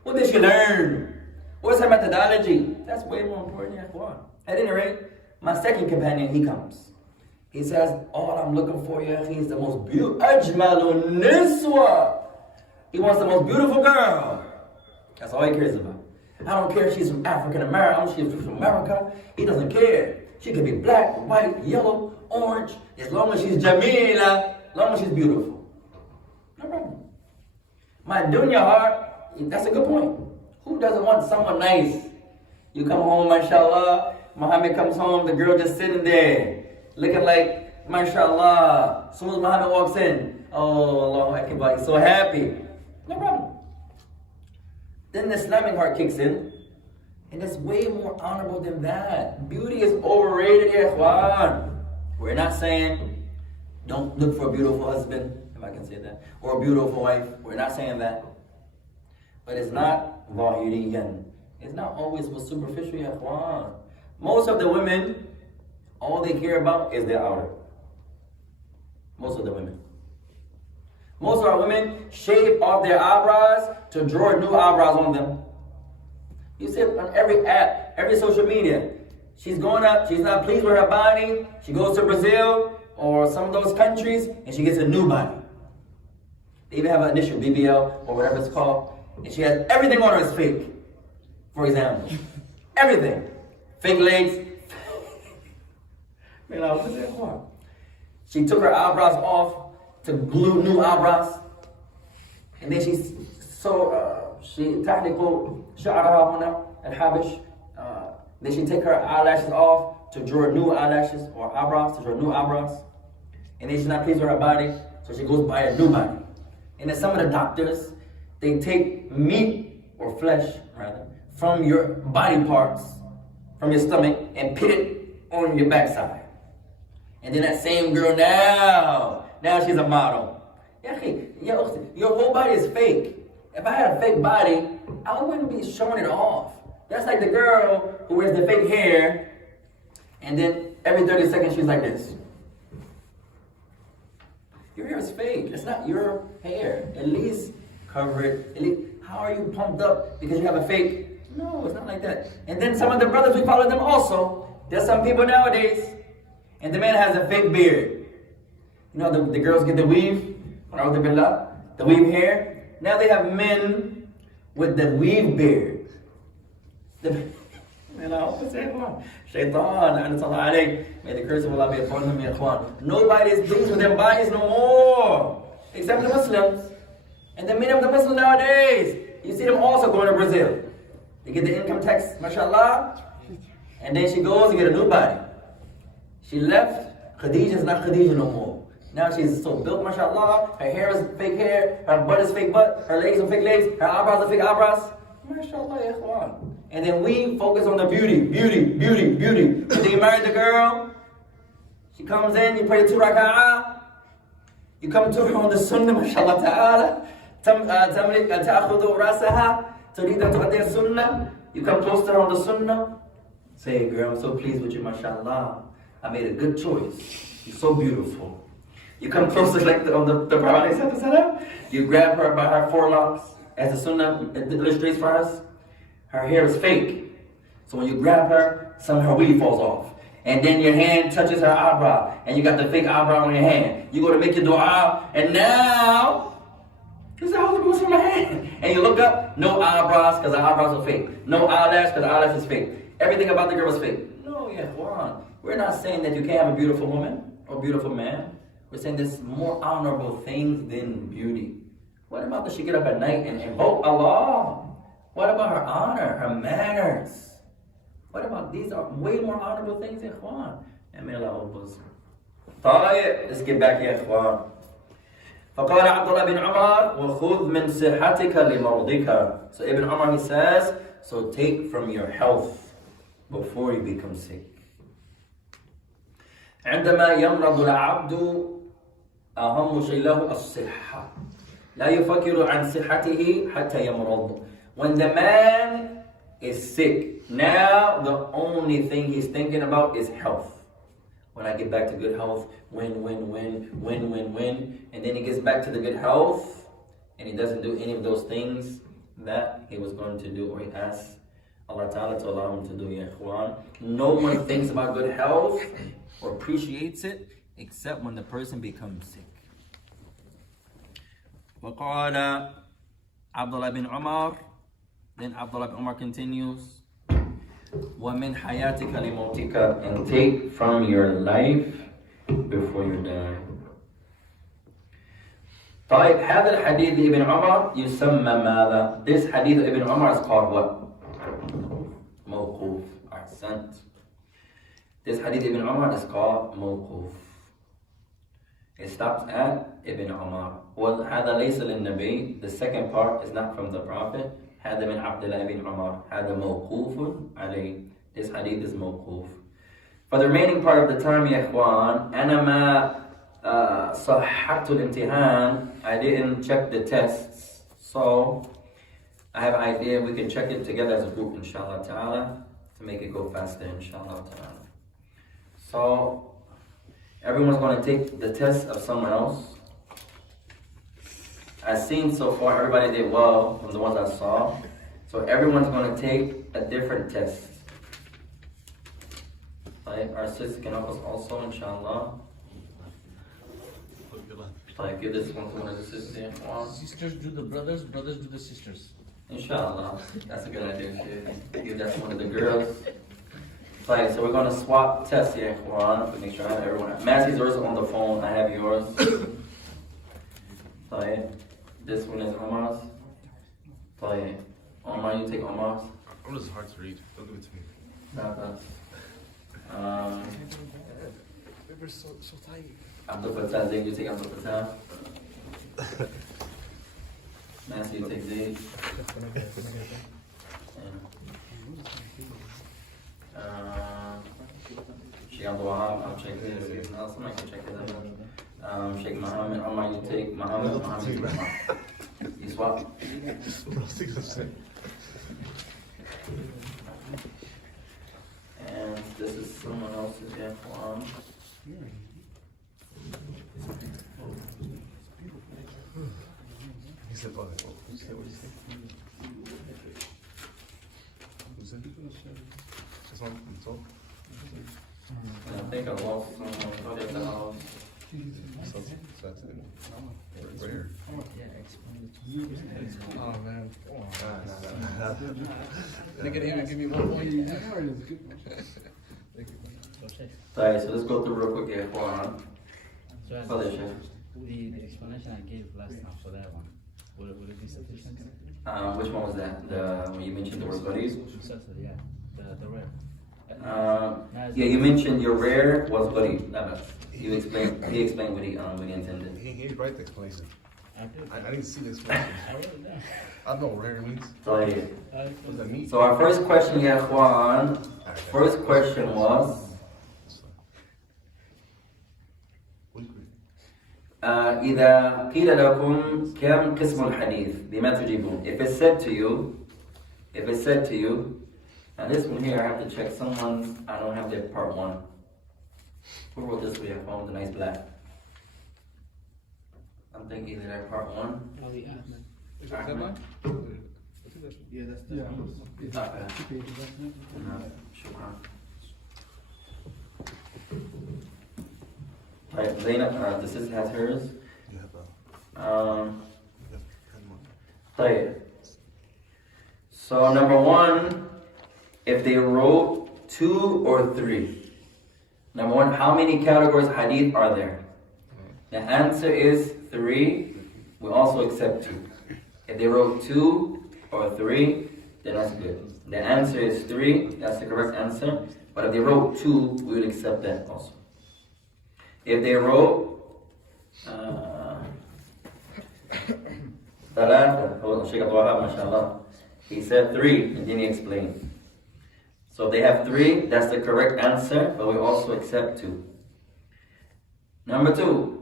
What did she learn? What's her methodology? That's way more important than what. At any rate, my second companion, he comes. He says, all I'm looking for, ya akhi, is the most beautiful. Ajmalun niswa. He wants the most beautiful girl. That's all he cares about. I don't care if she's from African American, she's from America. He doesn't care. She could be black, white, yellow, orange, as long as she's jamila, as long as she's beautiful. No problem. My dunya heart, that's a good point. Who doesn't want someone nice? You come home, mashallah, Muhammad comes home, the girl just sitting there, looking like, mashallah. As soon as Muhammad walks in, oh, Allahu Akbar, he's so happy. No problem. Then the Islamic heart kicks in, and it's way more honorable than that. Beauty is overrated, ya ikhwan. We're not saying, don't look for a beautiful husband, if I can say that, or a beautiful wife. We're not saying that. But it's not zahiriyan. It's not always what's superficial, ya ikhwan. Most of the women, all they care about is their outer. Most of the women. Most of our women shave off their eyebrows to draw new eyebrows on them. You see it on every app, every social media. She's going up, she's not pleased with her body. She goes to Brazil or some of those countries and she gets a new body. They even have an initial BBL or whatever it's called. and she has everything on her is fake. For example, everything. Fake legs. She took her eyebrows off to glue new eyebrows. And then she تحلق شعرها هنا الحبش. Then she take her eyelashes off to draw new eyelashes or eyebrows, to draw new eyebrows. And then she's not pleased with her body, so she goes buy a new body. And then some of the doctors, they take meat or flesh, rather, from your body parts, from your stomach, and put it on your backside. And then that same girl now she's a model. Your whole body is fake. If I had a fake body, I wouldn't be showing it off. That's like the girl who wears the fake hair, and then every 30 seconds she's like this. Your hair is fake. It's not your hair. At least cover it. How are you pumped up because you have a fake? No, it's not like that. And then some of the brothers, we follow them also. There's some people nowadays, and the man has a fake beard. You know, the girls get the weave, the weave hair. Now they have men with the weave beard. Shaitan, may the curse of Allah be upon him, ya ikhwan. Nobody is pleased with their bodies no more, except the Muslims. And the many of the Muslims nowadays, you see them also going to Brazil. They get the income tax, mashallah, and then she goes to get a new body. She left, Khadija is not Khadija no more. Now she's so built, mashallah, her hair is fake hair, her butt is fake butt, her legs are fake legs, her eyebrows are fake eyebrows. Mashallah, ya ikhwan. And then we focus on the beauty. And then you marry the girl, she comes in, you pray 2 raka'ah, you come to her on the sunnah, mashallah ta'ala, تملك تأخذ رأسها تريد أن تؤدي السنة. You come close to her on the sunnah, say, girl, I'm so pleased with you, mashallah. I made a good choice. You're so beautiful. You come closer like on the Prophet, you grab her by her forelocks, as the sunnah illustrates for us. Her hair is fake. So when you grab her, some of her weave falls off. And then your hand touches her eyebrow, and you got the fake eyebrow on your hand. You go to make your dua, and now, this is how it goes from my hand. And you look up, no eyebrows, because the eyebrows are fake. No eyelash, because the eyelash is fake. Everything about the girl is fake. No, yeah, Juan. We're not saying that you can't have a beautiful woman or beautiful man. We're saying there's more honorable things than beauty. What about that she get up at night and invoke Allah? What about her honor, her manners? What about these are way more honorable things, ikhwan. And may Allah help us. Let's get back here, ikhwan. فقال عبد الله بن عمر وخذ من صحتك لمرضك. So Ibn Umar, he says, so take from your health before you become sick. عندما يمرض العبد أهم شيء له الصحة. لا يفكر عن صحته حتى يمرض. When the man is sick, now the only thing he's thinking about is health. When I get back to good health, when. And then he gets back to the good health, and he doesn't do any of those things that he was going to do, or he asks Allah Ta'ala to allow him to do, ya ikhwan. No one thinks about good health or appreciates it, except when the person becomes sick. وقال Abdullah bin Umar, then Abdullah bin Umar continues, وَمِنْ حَيَاتِكَ لِمَوْتِكَ, and take from your life before you die. طيب هذا الحديث ابن عمر يسمى ماذا? This hadith of Ibn Umar is called what? موقوف. أحسنت. This hadith of Ibn Umar is called موقوف. It stops at Ibn Umar. وهذا ليس للنبي. The second part is not from the Prophet. هذا من عبد الله بن عمر. هذا موقوف عليه. This hadith is موقوف. For the remaining part of the time, يا إخوان, أنا ما صححت الامتحان. I didn't check the tests, so I have an idea we can check it together as a group, inshallah ta'ala, to make it go faster, inshallah ta'ala. So everyone's going to take the test of someone else. I've seen so far everybody did well from the ones I saw. So everyone's going to take a different test. Our sister can help us also, inshallah. Give this one to one of the sisters. Sisters do the brothers, brothers do the sisters. Inshallah. That's a good idea. Give that to one of the girls. Right, so we're going to swap tests here, Quran, to make sure I have everyone. Massey's yours on the phone. I have yours. Right. This one is Omar's. Right. Omar, you take Omar's. I'm just hard to read. Don't give it to me. Not bad. Paper's so tight. Abdul Fattah, Zayd, you take Abdul Fattah. Nancy, you take Zayd. Sheikh Abdul Wahab, I'll check this. Somebody can check it out. Sheikh Muhammad, Omar, you take Muhammad. Muhammad, you take Muhammad. You swap. And this is someone else's Quran. He said, what did he say? Who's it? Just one from the top. I think I lost someone. I thought it was So that's it. Right here. Oh man. They can even give me 1 point. Alright, so let's go through real quick here. Quran. So Further, Sheikh. the explanation I gave last time for that one, would it be sufficient? Which one was that? When you mentioned the word buddies? Yeah, the rare. Yeah, you mentioned your rare was buddy. He explained what he intended. He's right the explanation. I did. I didn't see the explanation. I wrote it down. I know what rare means. So, What does that mean? so our first question, yeah, Juan. First question was, إذا قيل لكم كم قسم الحديث بما تجيبون. If it's said to you, and this one here I have to check someone's, I don't have their part 1. Who wrote this with the nice black? I'm thinking either their part 1. Is that mine? Yeah, that's the It's not bad. No, shukran. Right, Zainab, the sister has hers. Right. So number 1, if they wrote 2 or 3. Number 1, how many categories of hadith are there? The answer is 3. We also accept 2. If they wrote 2 or 3, then that's good. The answer is 3. That's the correct answer. But if they wrote 2, we would accept that also. If they wrote Thalaathah, Sheikh Abdul Wahab, mashallah, he said 3 and then he explained. So if they have 3, that's the correct answer, but we also accept 2. Number 2,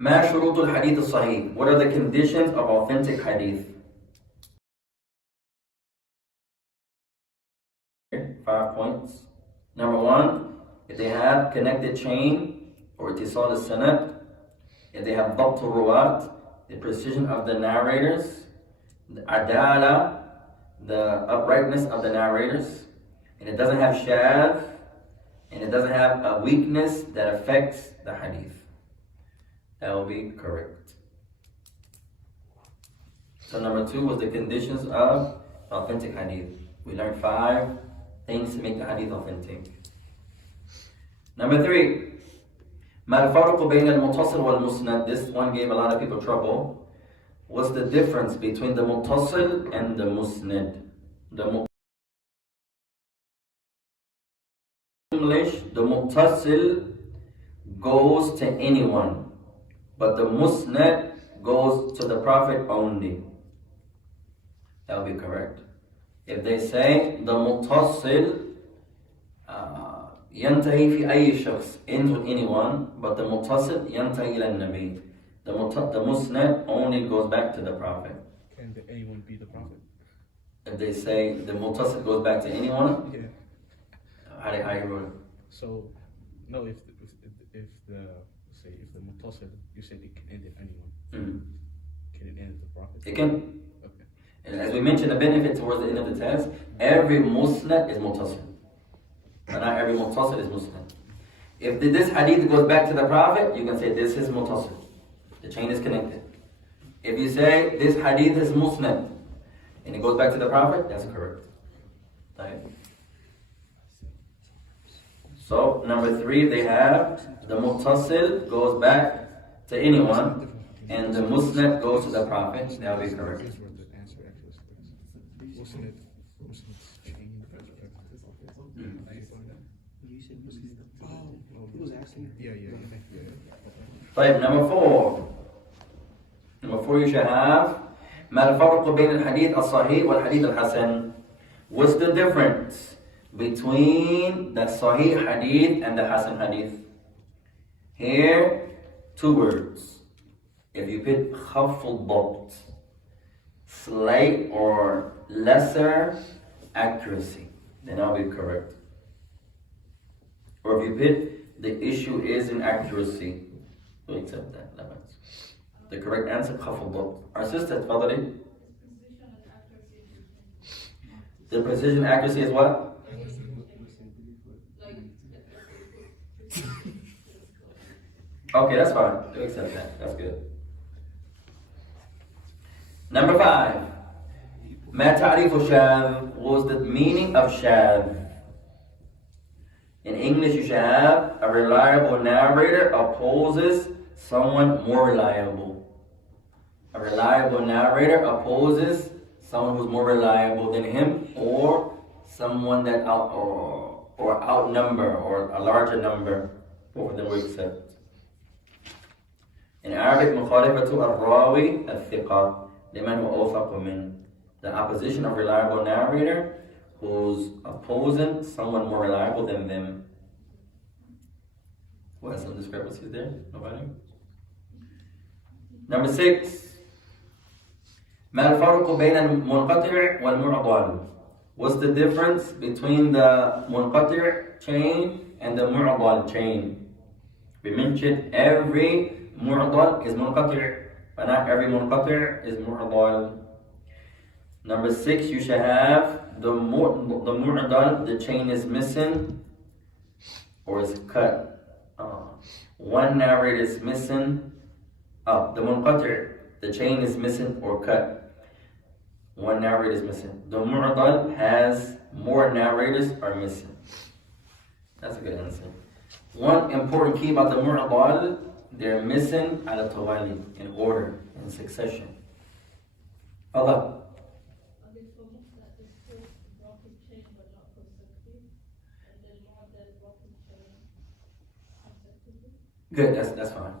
ما شروط الحديث الصحيح? What are the conditions of authentic hadith? 5 points. Number 1, if they have connected chain or itisal al-sanad, if they have dabt al-ruwat, the precision of the narrators, the adala, the uprightness of the narrators, and it doesn't have shadh, and it doesn't have a weakness that affects the hadith. That will be correct. So number 2 was the conditions of authentic hadith. We learned 5 things to make the hadith authentic. Number 3, ما الفرق بين المتصل والمسند? This one gave a lot of people trouble. What's the difference between the muttasil and the musnad? English, the muttasil goes to anyone, but the musnad goes to the Prophet only. That would be correct. If they say the muttasil ينتهي في أي شخص, ends with anyone, but the muttasil ينتهي إلى النبي. The musnad only goes back to the Prophet. Can anyone be the Prophet? If they say the muttasil goes back to anyone, Yeah. how do you wrote it? So, no, if the muttasil, you said it can end at anyone. Can it end at the Prophet? It can. Okay. And as we mentioned, the benefit towards the end of the test, every musnad is muttasil. But not every muttasil is musnad. If this hadith goes back to the Prophet, you can say this is muttasil. The chain is connected. If you say this hadith is musnad, and it goes back to the Prophet, that's correct. Right. So, number 3, they have the muttasil goes back to anyone, and the musnad goes to the Prophet. That will be correct. These were the answer actually. Wasn't it chain? You said Muslim. Oh, he was asking. Yeah. طيب, number 4. Number 4, you should have ما الفرق بين الحديث الصحيح والحديث الحسن. What's the difference between the Sahih Hadith and the Hasan Hadith? Here, 2 words. If you put خف الضبط, slight or lesser accuracy, then I'll be correct. Or if you put the issue is in accuracy, we'll accept that. The correct answer, خف الضبط. Our sister, تفضلي. The precision accuracy is what? Okay, that's fine. We'll accept that. That's good. Number 5. ما تعريف شاذ? What's the meaning of shadh? In English, you should have a reliable narrator opposes someone more reliable. A reliable narrator opposes someone who's more reliable than him, or someone that outnumber or a larger number. Both of them we accept. In Arabic, مخالفة الراوي الثقة لمن هو أوثق منه. The opposition of reliable narrator who's opposing someone more reliable than them. Who has some discrepancies there? Nobody? Number 6. ما الفرق بين المنقطع والمعضل? What's the difference between the منقطع chain and the معضل chain? We mentioned every معضل is منقطع, but not every منقطع is معضل. Number 6, you should have the معضل, the chain is missing or is cut. One narrator is missing. The منقطع, the chain is missing or cut. One narrator is missing. The mu'dal has more narrators are missing. That's a good answer. One important key about the mu'dal, they're missing ala tawali, in order, in succession. Allah. Good, that's fine.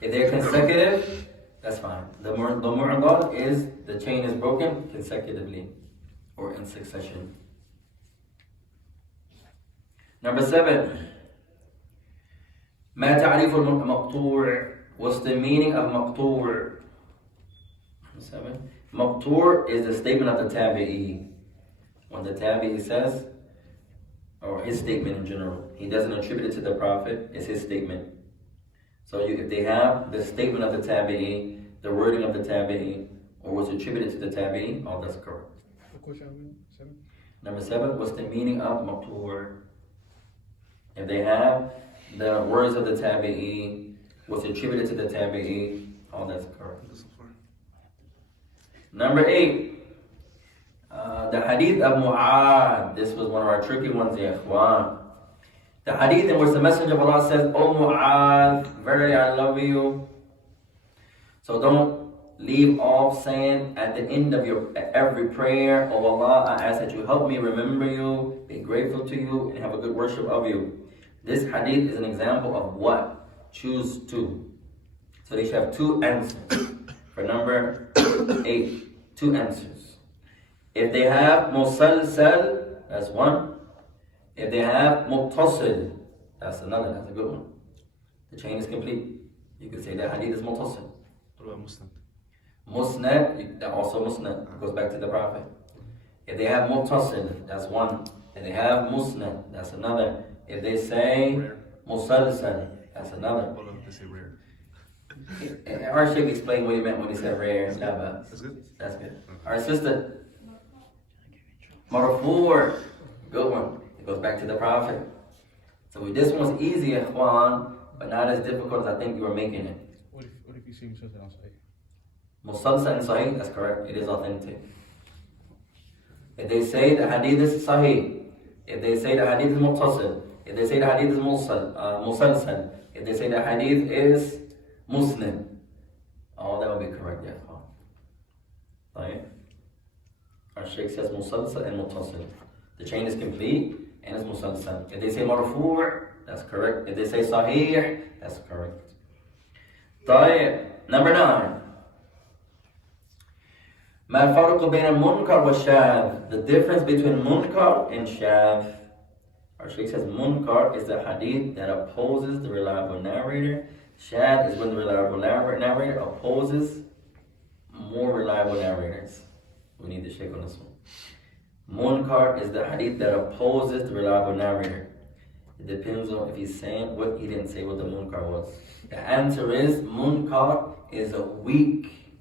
If they're consecutive, that's fine. The mu'dal is the chain is broken consecutively or in succession. Number 7. ما تعريف المقطوع? What's the meaning of مقطوع? 7. مقطوع is the statement of the tabi'i. When the tabi'i says, or his statement in general, he doesn't attribute it to the Prophet, it's his statement. So if they have the statement of the tabi'i, the wording of the tabi'i, or was attributed to the tabi'i, all that's correct. Number 7, what's the meaning of maqtu'? If they have the words of the tabi'i, what's attributed to the tabi'i, all that's correct. Number 8, the hadith of Mu'adh. This was one of our tricky ones, ya ikhwan. The hadith in which the Messenger of Allah says, "O Mu'adh, verily I love you." So don't leave off saying at the end of your every prayer, "Oh Allah, I ask that you help me remember you, be grateful to you, and have a good worship of you." This hadith is an example of what? Choose 2. So they should have 2 answers. For number 8, 2 answers. If they have musalsal, that's 1. If they have muttasil, that's another, that's a good one. The chain is complete. You could say that hadith is muttasil. What about musnad? Musnad, also musnad, goes back to the Prophet. If they have muttasil, that's 1. If they have musnad, that's another. If they say musalsal, that's another. What if they say rare? Our Sheikh explained what he meant when he said rare. That's good? That's good. Our sister, marfu', good one. It goes back to the Prophet. So this one's easy, ikhwan, but not as difficult as I think you were making it. What if you see Musalsal al-Sahih? Musalsal and Sahih, that's correct. It is authentic. If they say the hadith is sahih, if they say the hadith is muttasil, if they say the hadith is musalsal, if they say the hadith is musnad, all that would be correct, yeah. Right? Our Shaykh says musalsal and muttasil. The chain is complete and it's musalsal. If they say marfu', that's correct. If they say sahih, that's correct. طيب. Number 9. ما الفرق بين المنكر والشاذ? The difference between munkar and shadh. Our Shaykh says munkar is the hadith that opposes the reliable narrator. Shadh is when the reliable narrator opposes more reliable narrators. We need the Shaykh on this one. Munkar is the hadith that opposes the reliable narrator. It depends on if he's saying what he didn't say what the munkar was. The answer is munkar is a weak.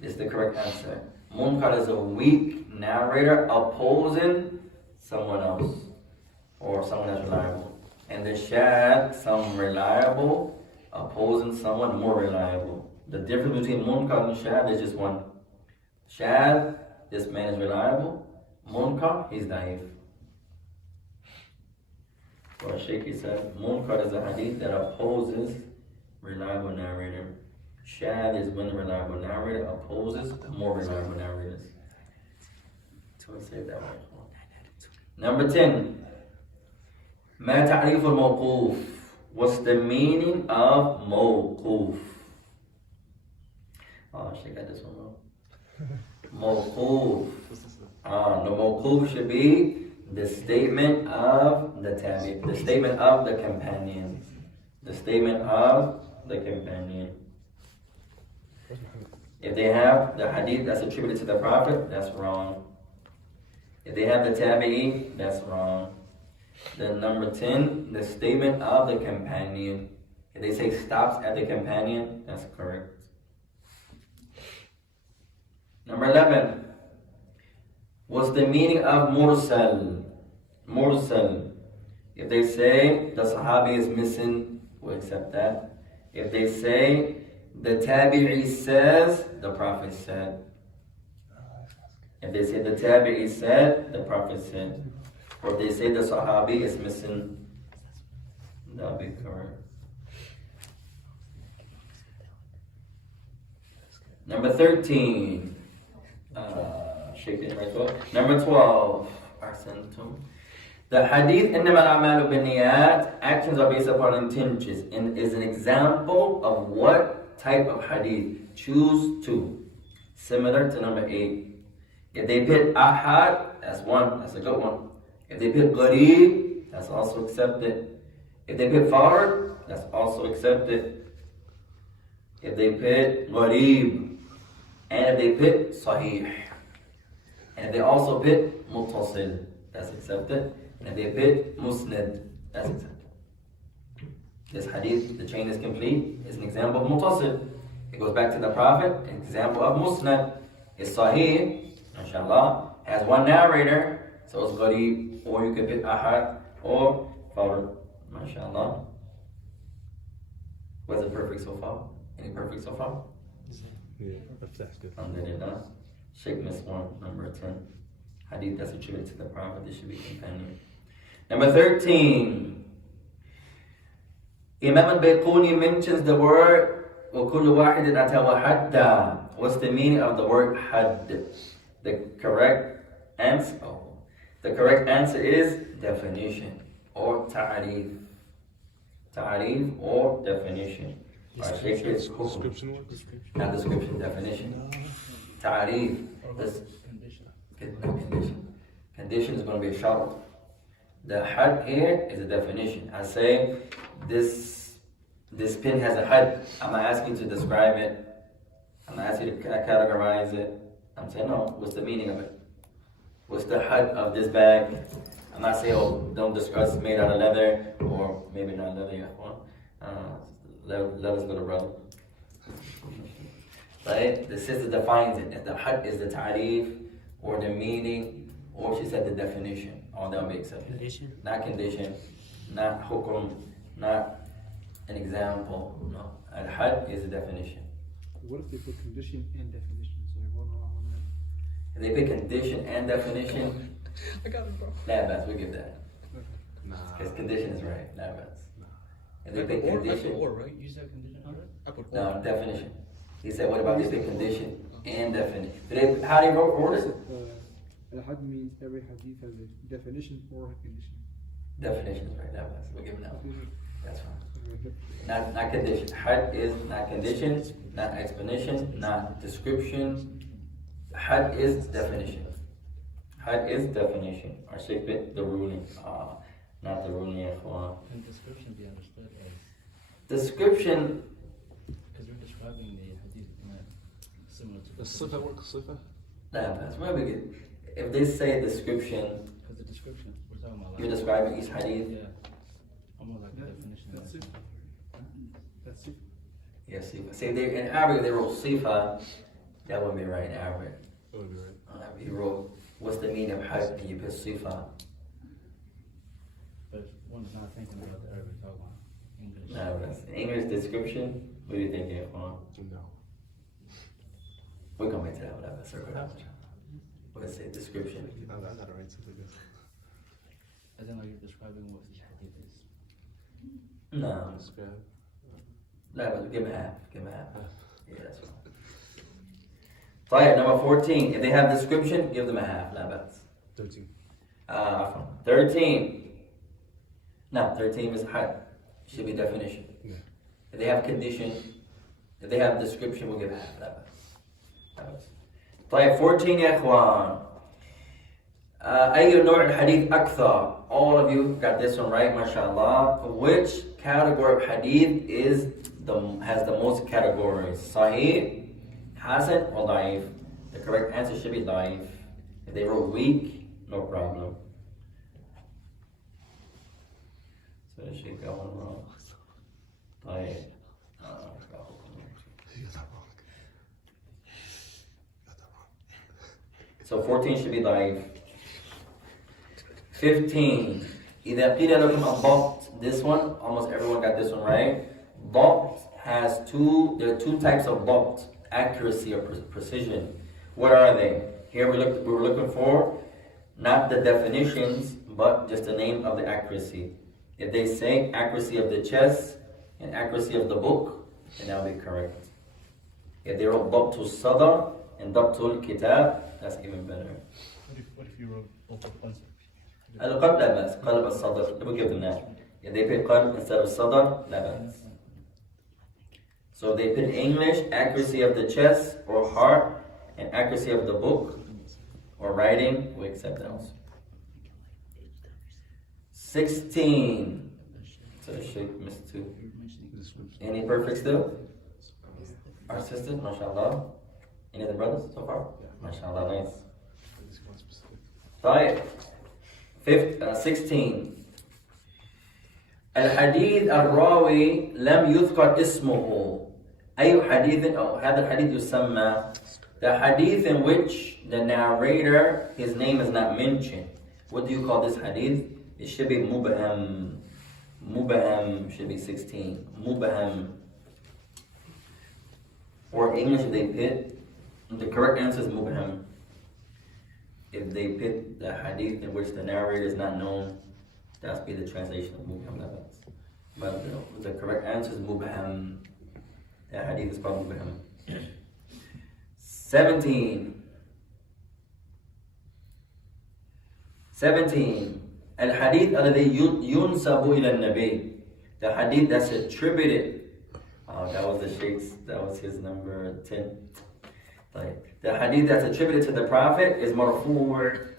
This is the correct answer. Munkar is a weak narrator opposing someone else or someone that's reliable. And the shadh, some reliable opposing someone more reliable. The difference between munkar and shadh is just one. Shadh, this man is reliable. Munkar, he's da'if. So Shaykh says, munkar is a hadith that opposes reliable narrator. Shadh is when the reliable narrator opposes more reliable narrators. So we say that way. Number 10. ما تعريف الموقوف? What's the meaning of موقوف? Oh, Shaykh got this one wrong. موقوف. The mawquf should be the statement of the tabi', the statement of the companion. The statement of the companion. If they have the hadith that's attributed to the Prophet, that's wrong. If they have the tabi'i, that's wrong. Then number 10, the statement of the companion. If they say stops at the companion, that's correct. Number 11. What's the meaning of mursal? Mursal. If they say the Sahabi is missing, we'll accept that. If they say the Tabi'i says, the Prophet said. If they say the Tabi'i said, the Prophet said. Or if they say the Sahabi is missing, that'll be correct. Number 13. Number 12. The hadith إنما الأعمال بالنيات, actions are based upon intentions, and is an example of what type of hadith? Choose two. Similar to number 8. If they put ahad, that's one, that's a good one. If they put gharib, that's also accepted. If they put fard, that's also accepted. If they put gharib, and if they put sahih, and they also put muttasil, that's accepted. And if they put musnad, that's accepted. This hadith, the chain is complete, is an example of muttasil. It goes back to the Prophet, an example of musnad. It's sahih, inshallah, has one narrator, so it's gharib, or you could put ahad, or fard, mashallah. Was it perfect so far? Any perfect so far? Yeah, that's good. Alhamdulillah. Shaykh missed one, number 10. Hadith that's attributed to the Prophet, this should be companion. Number 13. Imam Al-Bayquuniyyah mentions the word وَكُلُّ وَاحِدٍ أَتَى وَحَدَّ. What's the meaning of the word had? The correct answer is definition or ta'arif. Ta'arif or definition. Description works? Not description, definition. Ta'arif. Condition is going to be a shart. The had here is a definition. I say this pen has a had. I'm not asking you to describe it. I'm not asking you to categorize it. I'm saying no. What's the meaning of it? What's the had of this bag? I'm not saying, oh, don't discuss made out of leather or maybe not leather. Yeah, well, leather's gonna rub. Right? The sister defines it. If the had is the ta'arif or the meaning, or she said the definition, all that will be accepted. Condition? Not condition, not hukum, not an example. No. Al-had is the definition. What if they put condition and definition? So they're one wrong on that. If they put condition and definition, I got it, bro. nah, best, we give that. Nah. Because condition is right, nah, best. Nah. If they put condition, Or, right? You said condition already? I put no, definition. He said, what about they put condition and definition? How do you word it? Al-Had means every hadith has a definition or a condition. Definition is right, nah, best, we give it that one. That's fine. Right. Not condition. Had is not condition, not explanation, not description. Had is definition. Had is definition. Or shape it the ruling. Not the ruling. Can description be understood as, Description. because we're describing the hadith similar to The sifa work, sifa? Nah, that's where we get. If they say description, because the description, we're talking about you're describing each hadith. yeah, almost like a definition. That's it. That's it. Yes, sifa. See, they in Arabic they wrote sifa. That wouldn't be right in Arabic. That would be right. He wrote, what's the meaning of had and you put sifa? But one's not thinking about the Arabic, talking about English. No, that's English description. What are you thinking of? No. We'll come back to that one. Circle that one. Let's say description. That's not right. Something like this. As in like you're describing what the hadith is. No. Describe. No, but give him half. Give him half. Yeah, that's fine. Right, number 14. If they have description, give them a half. No, but 13. 13. No, 13 is had. Should be definition. Yeah. If they have condition, if they have description, we'll give half. No, but. طيب 14 يا إخوان. أي نوع الحديث أكثر? All of you got this one right, mashallah. Which category of hadith has the most categories? Sahih, Hasan, or Da'if? The correct answer should be Da'if. If they wrote weak, no problem. So this should go on wrong. Da'if. You got that wrong. Got that wrong. So 14 should be Da'if. 15. إذا قيل لكم الضبط. This one, almost everyone got this one right. ضبط has there are two types of ضبط. Accuracy or precision. What are they? Here we were looking for not the definitions, but just the name of the accuracy. If they say accuracy of the chest and accuracy of the book, then that will be correct. If they wrote ضبط الصدر and ضبط الكتاب, that's even better. What if you wrote both at once? القلب لا بأس. قلب الصدر. We'll give them that. If they put قلب instead of صدر, لا بأس. So they put English, accuracy of the chest or heart, and accuracy of the book or writing, we accept those. 16. So the shaykh missed 2. Any perfect still? Our sisters, mashallah. Any of the brothers so far? Mashallah, nice. This one specific. Right. 16. الحديث الراوي لم يذكر اسمه. أي حديث أو هذا الحديث يسمى the hadith in which the narrator, his name is not mentioned. What do you call this hadith? It should be mubham. Mubham should be 16. Mubham. Or English they put, the correct answer is mubham. If they put the hadith in which the narrator is not known, that's be the translation of mubham. But the correct answer is mubham. The hadith is called mubham. 17. الحديث الذي ينسب إلى النبي. The hadith that's attributed. Oh, that was the sheikh's. That was his number 10. The hadith that's attributed to the Prophet is marfu'.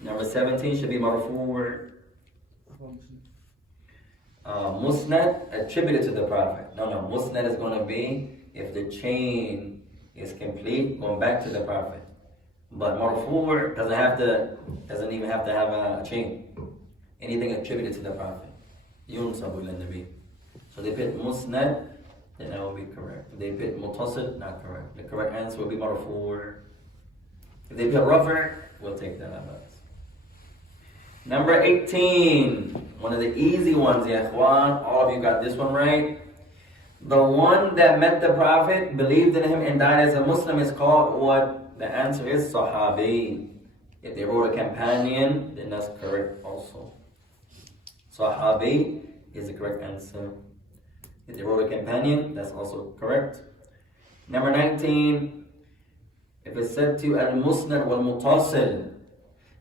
Number 17 should be marfu'. Musnad attributed to the Prophet. No, Musnad is going to be if the chain is complete, going back to the Prophet. But marfu' doesn't even have to have a chain. Anything attributed to the Prophet. Yunsabu ila nabi. So they put musnad, then that will be correct. If they put mutasil, not correct. The correct answer will be marfu'. If they put rafa', we'll take that out. Number 18. One of the easy ones, ya ikhwan. All of you got this one right. The one that met the Prophet, believed in him, and died as a Muslim is called what? The answer is Sahabi. If they wrote a companion, then that's correct also. Sahabi is the correct answer. If they wrote a companion, that's also correct. Number 19, if it's said to al-musnad wal-mutasil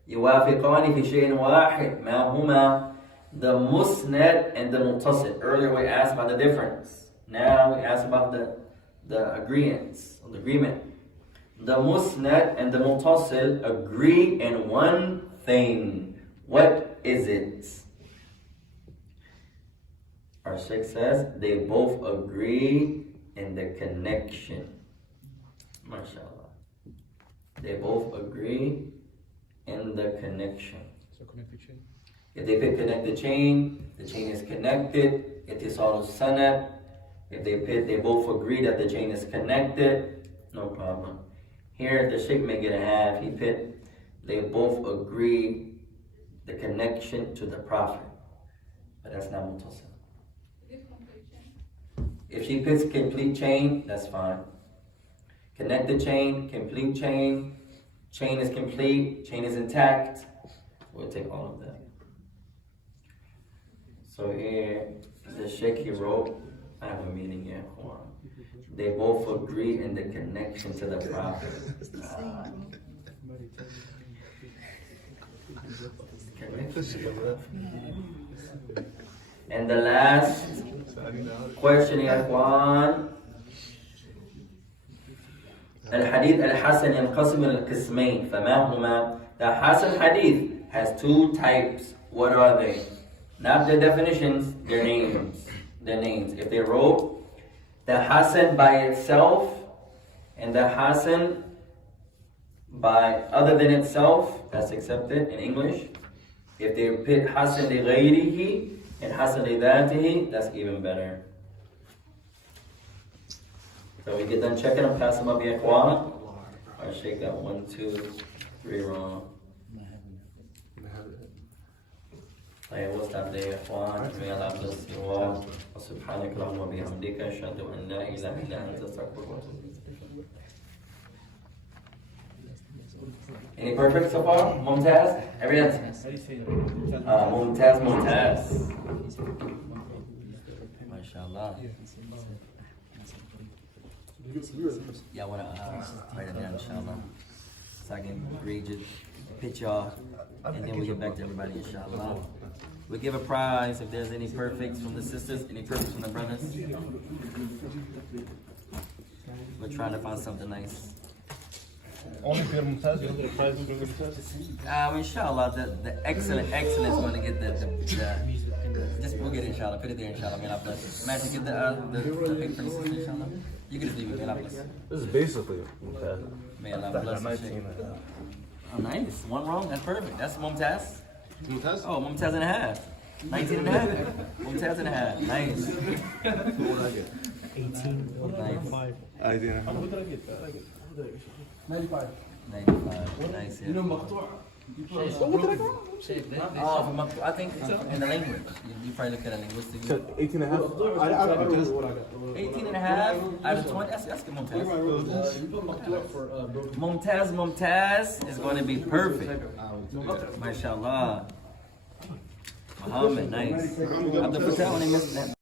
يوافقان في شيء واحد ما هما? The musnad and the mutasil. Earlier we asked about the difference. Now we ask about the agreements, the agreement. The musnad and the mutasil agree in one thing. What is it? Our Sheikh says they both agree in the connection. MashaAllah. They both agree in the connection. So connect the chain. If they pick connect the chain is connected. Ittisal sanad. If they both agree that the chain is connected, no problem. Here the Sheikh may get a half. He put they both agree the connection to the Prophet. But that's not mutasil. If she puts complete chain, that's fine. Connected chain, complete chain, chain is complete, chain is intact. We'll take all of that. So here, the Sheikh he wrote, I have a meaning here. They both agree in the connection to the Prophet. And the last question, ya Ikhwan. Al-Hadith al-Hasan yanqasim al-qismayn. فما هما? The Hasan Hadith has two types. What are they? Not their definitions, their names. Their names. If they wrote the Hasan by itself and the Hasan by other than itself, that's accepted in English. If they put Hasan li ghayrihi and Hasan li dhatihi, that's even better. So we get done checking them, pass them up, ya Ikhwan. Our Sheikh got 1, 2, 3 wrong. طيب we'll stop there, إخوان. May Allah bless you all. وسبحانك اللهم وبحمدك أشهد أن لا إله إلا أنت أستغفرك وأتوب إليك. Any perfect so far? Mumtaz? Everyone? Mumtaz. MashaAllah. Yeah, I want to write it down, inshallah. So I can read your picture, and then we'll get back to everybody, inshallah. We'll give a prize if there's any perfects from the sisters, any perfects from the brothers. We're trying to find something nice. Only if you're Mumtaz, you'll get a prize. Inshallah, the excellent is going to get the just we'll get it, inshallah. Put it there, inshallah. May Allah bless. Magic, get the pic from the sister, inshallah. You can just leave it, may Allah bless. This is basically Mumtaz. May Allah bless. Oh, nice. One wrong, that's perfect. That's Mumtaz. Mumtaz? Oh, Mumtaz and a half. 19 and a half. Mumtaz and a half. Nice. What did I get? 18. Nice. I didn't. What did I get? 95. 95. Nice. Yeah. Oh, from I think in the language. You probably look at a linguistic. 18 and a half. I don't know what I got. 18 and a half out of 20. That's good, Mumtaz. Mumtaz is going to be perfect. MashaAllah. Muhammad, nice. Abdul Fatah, when they missed that.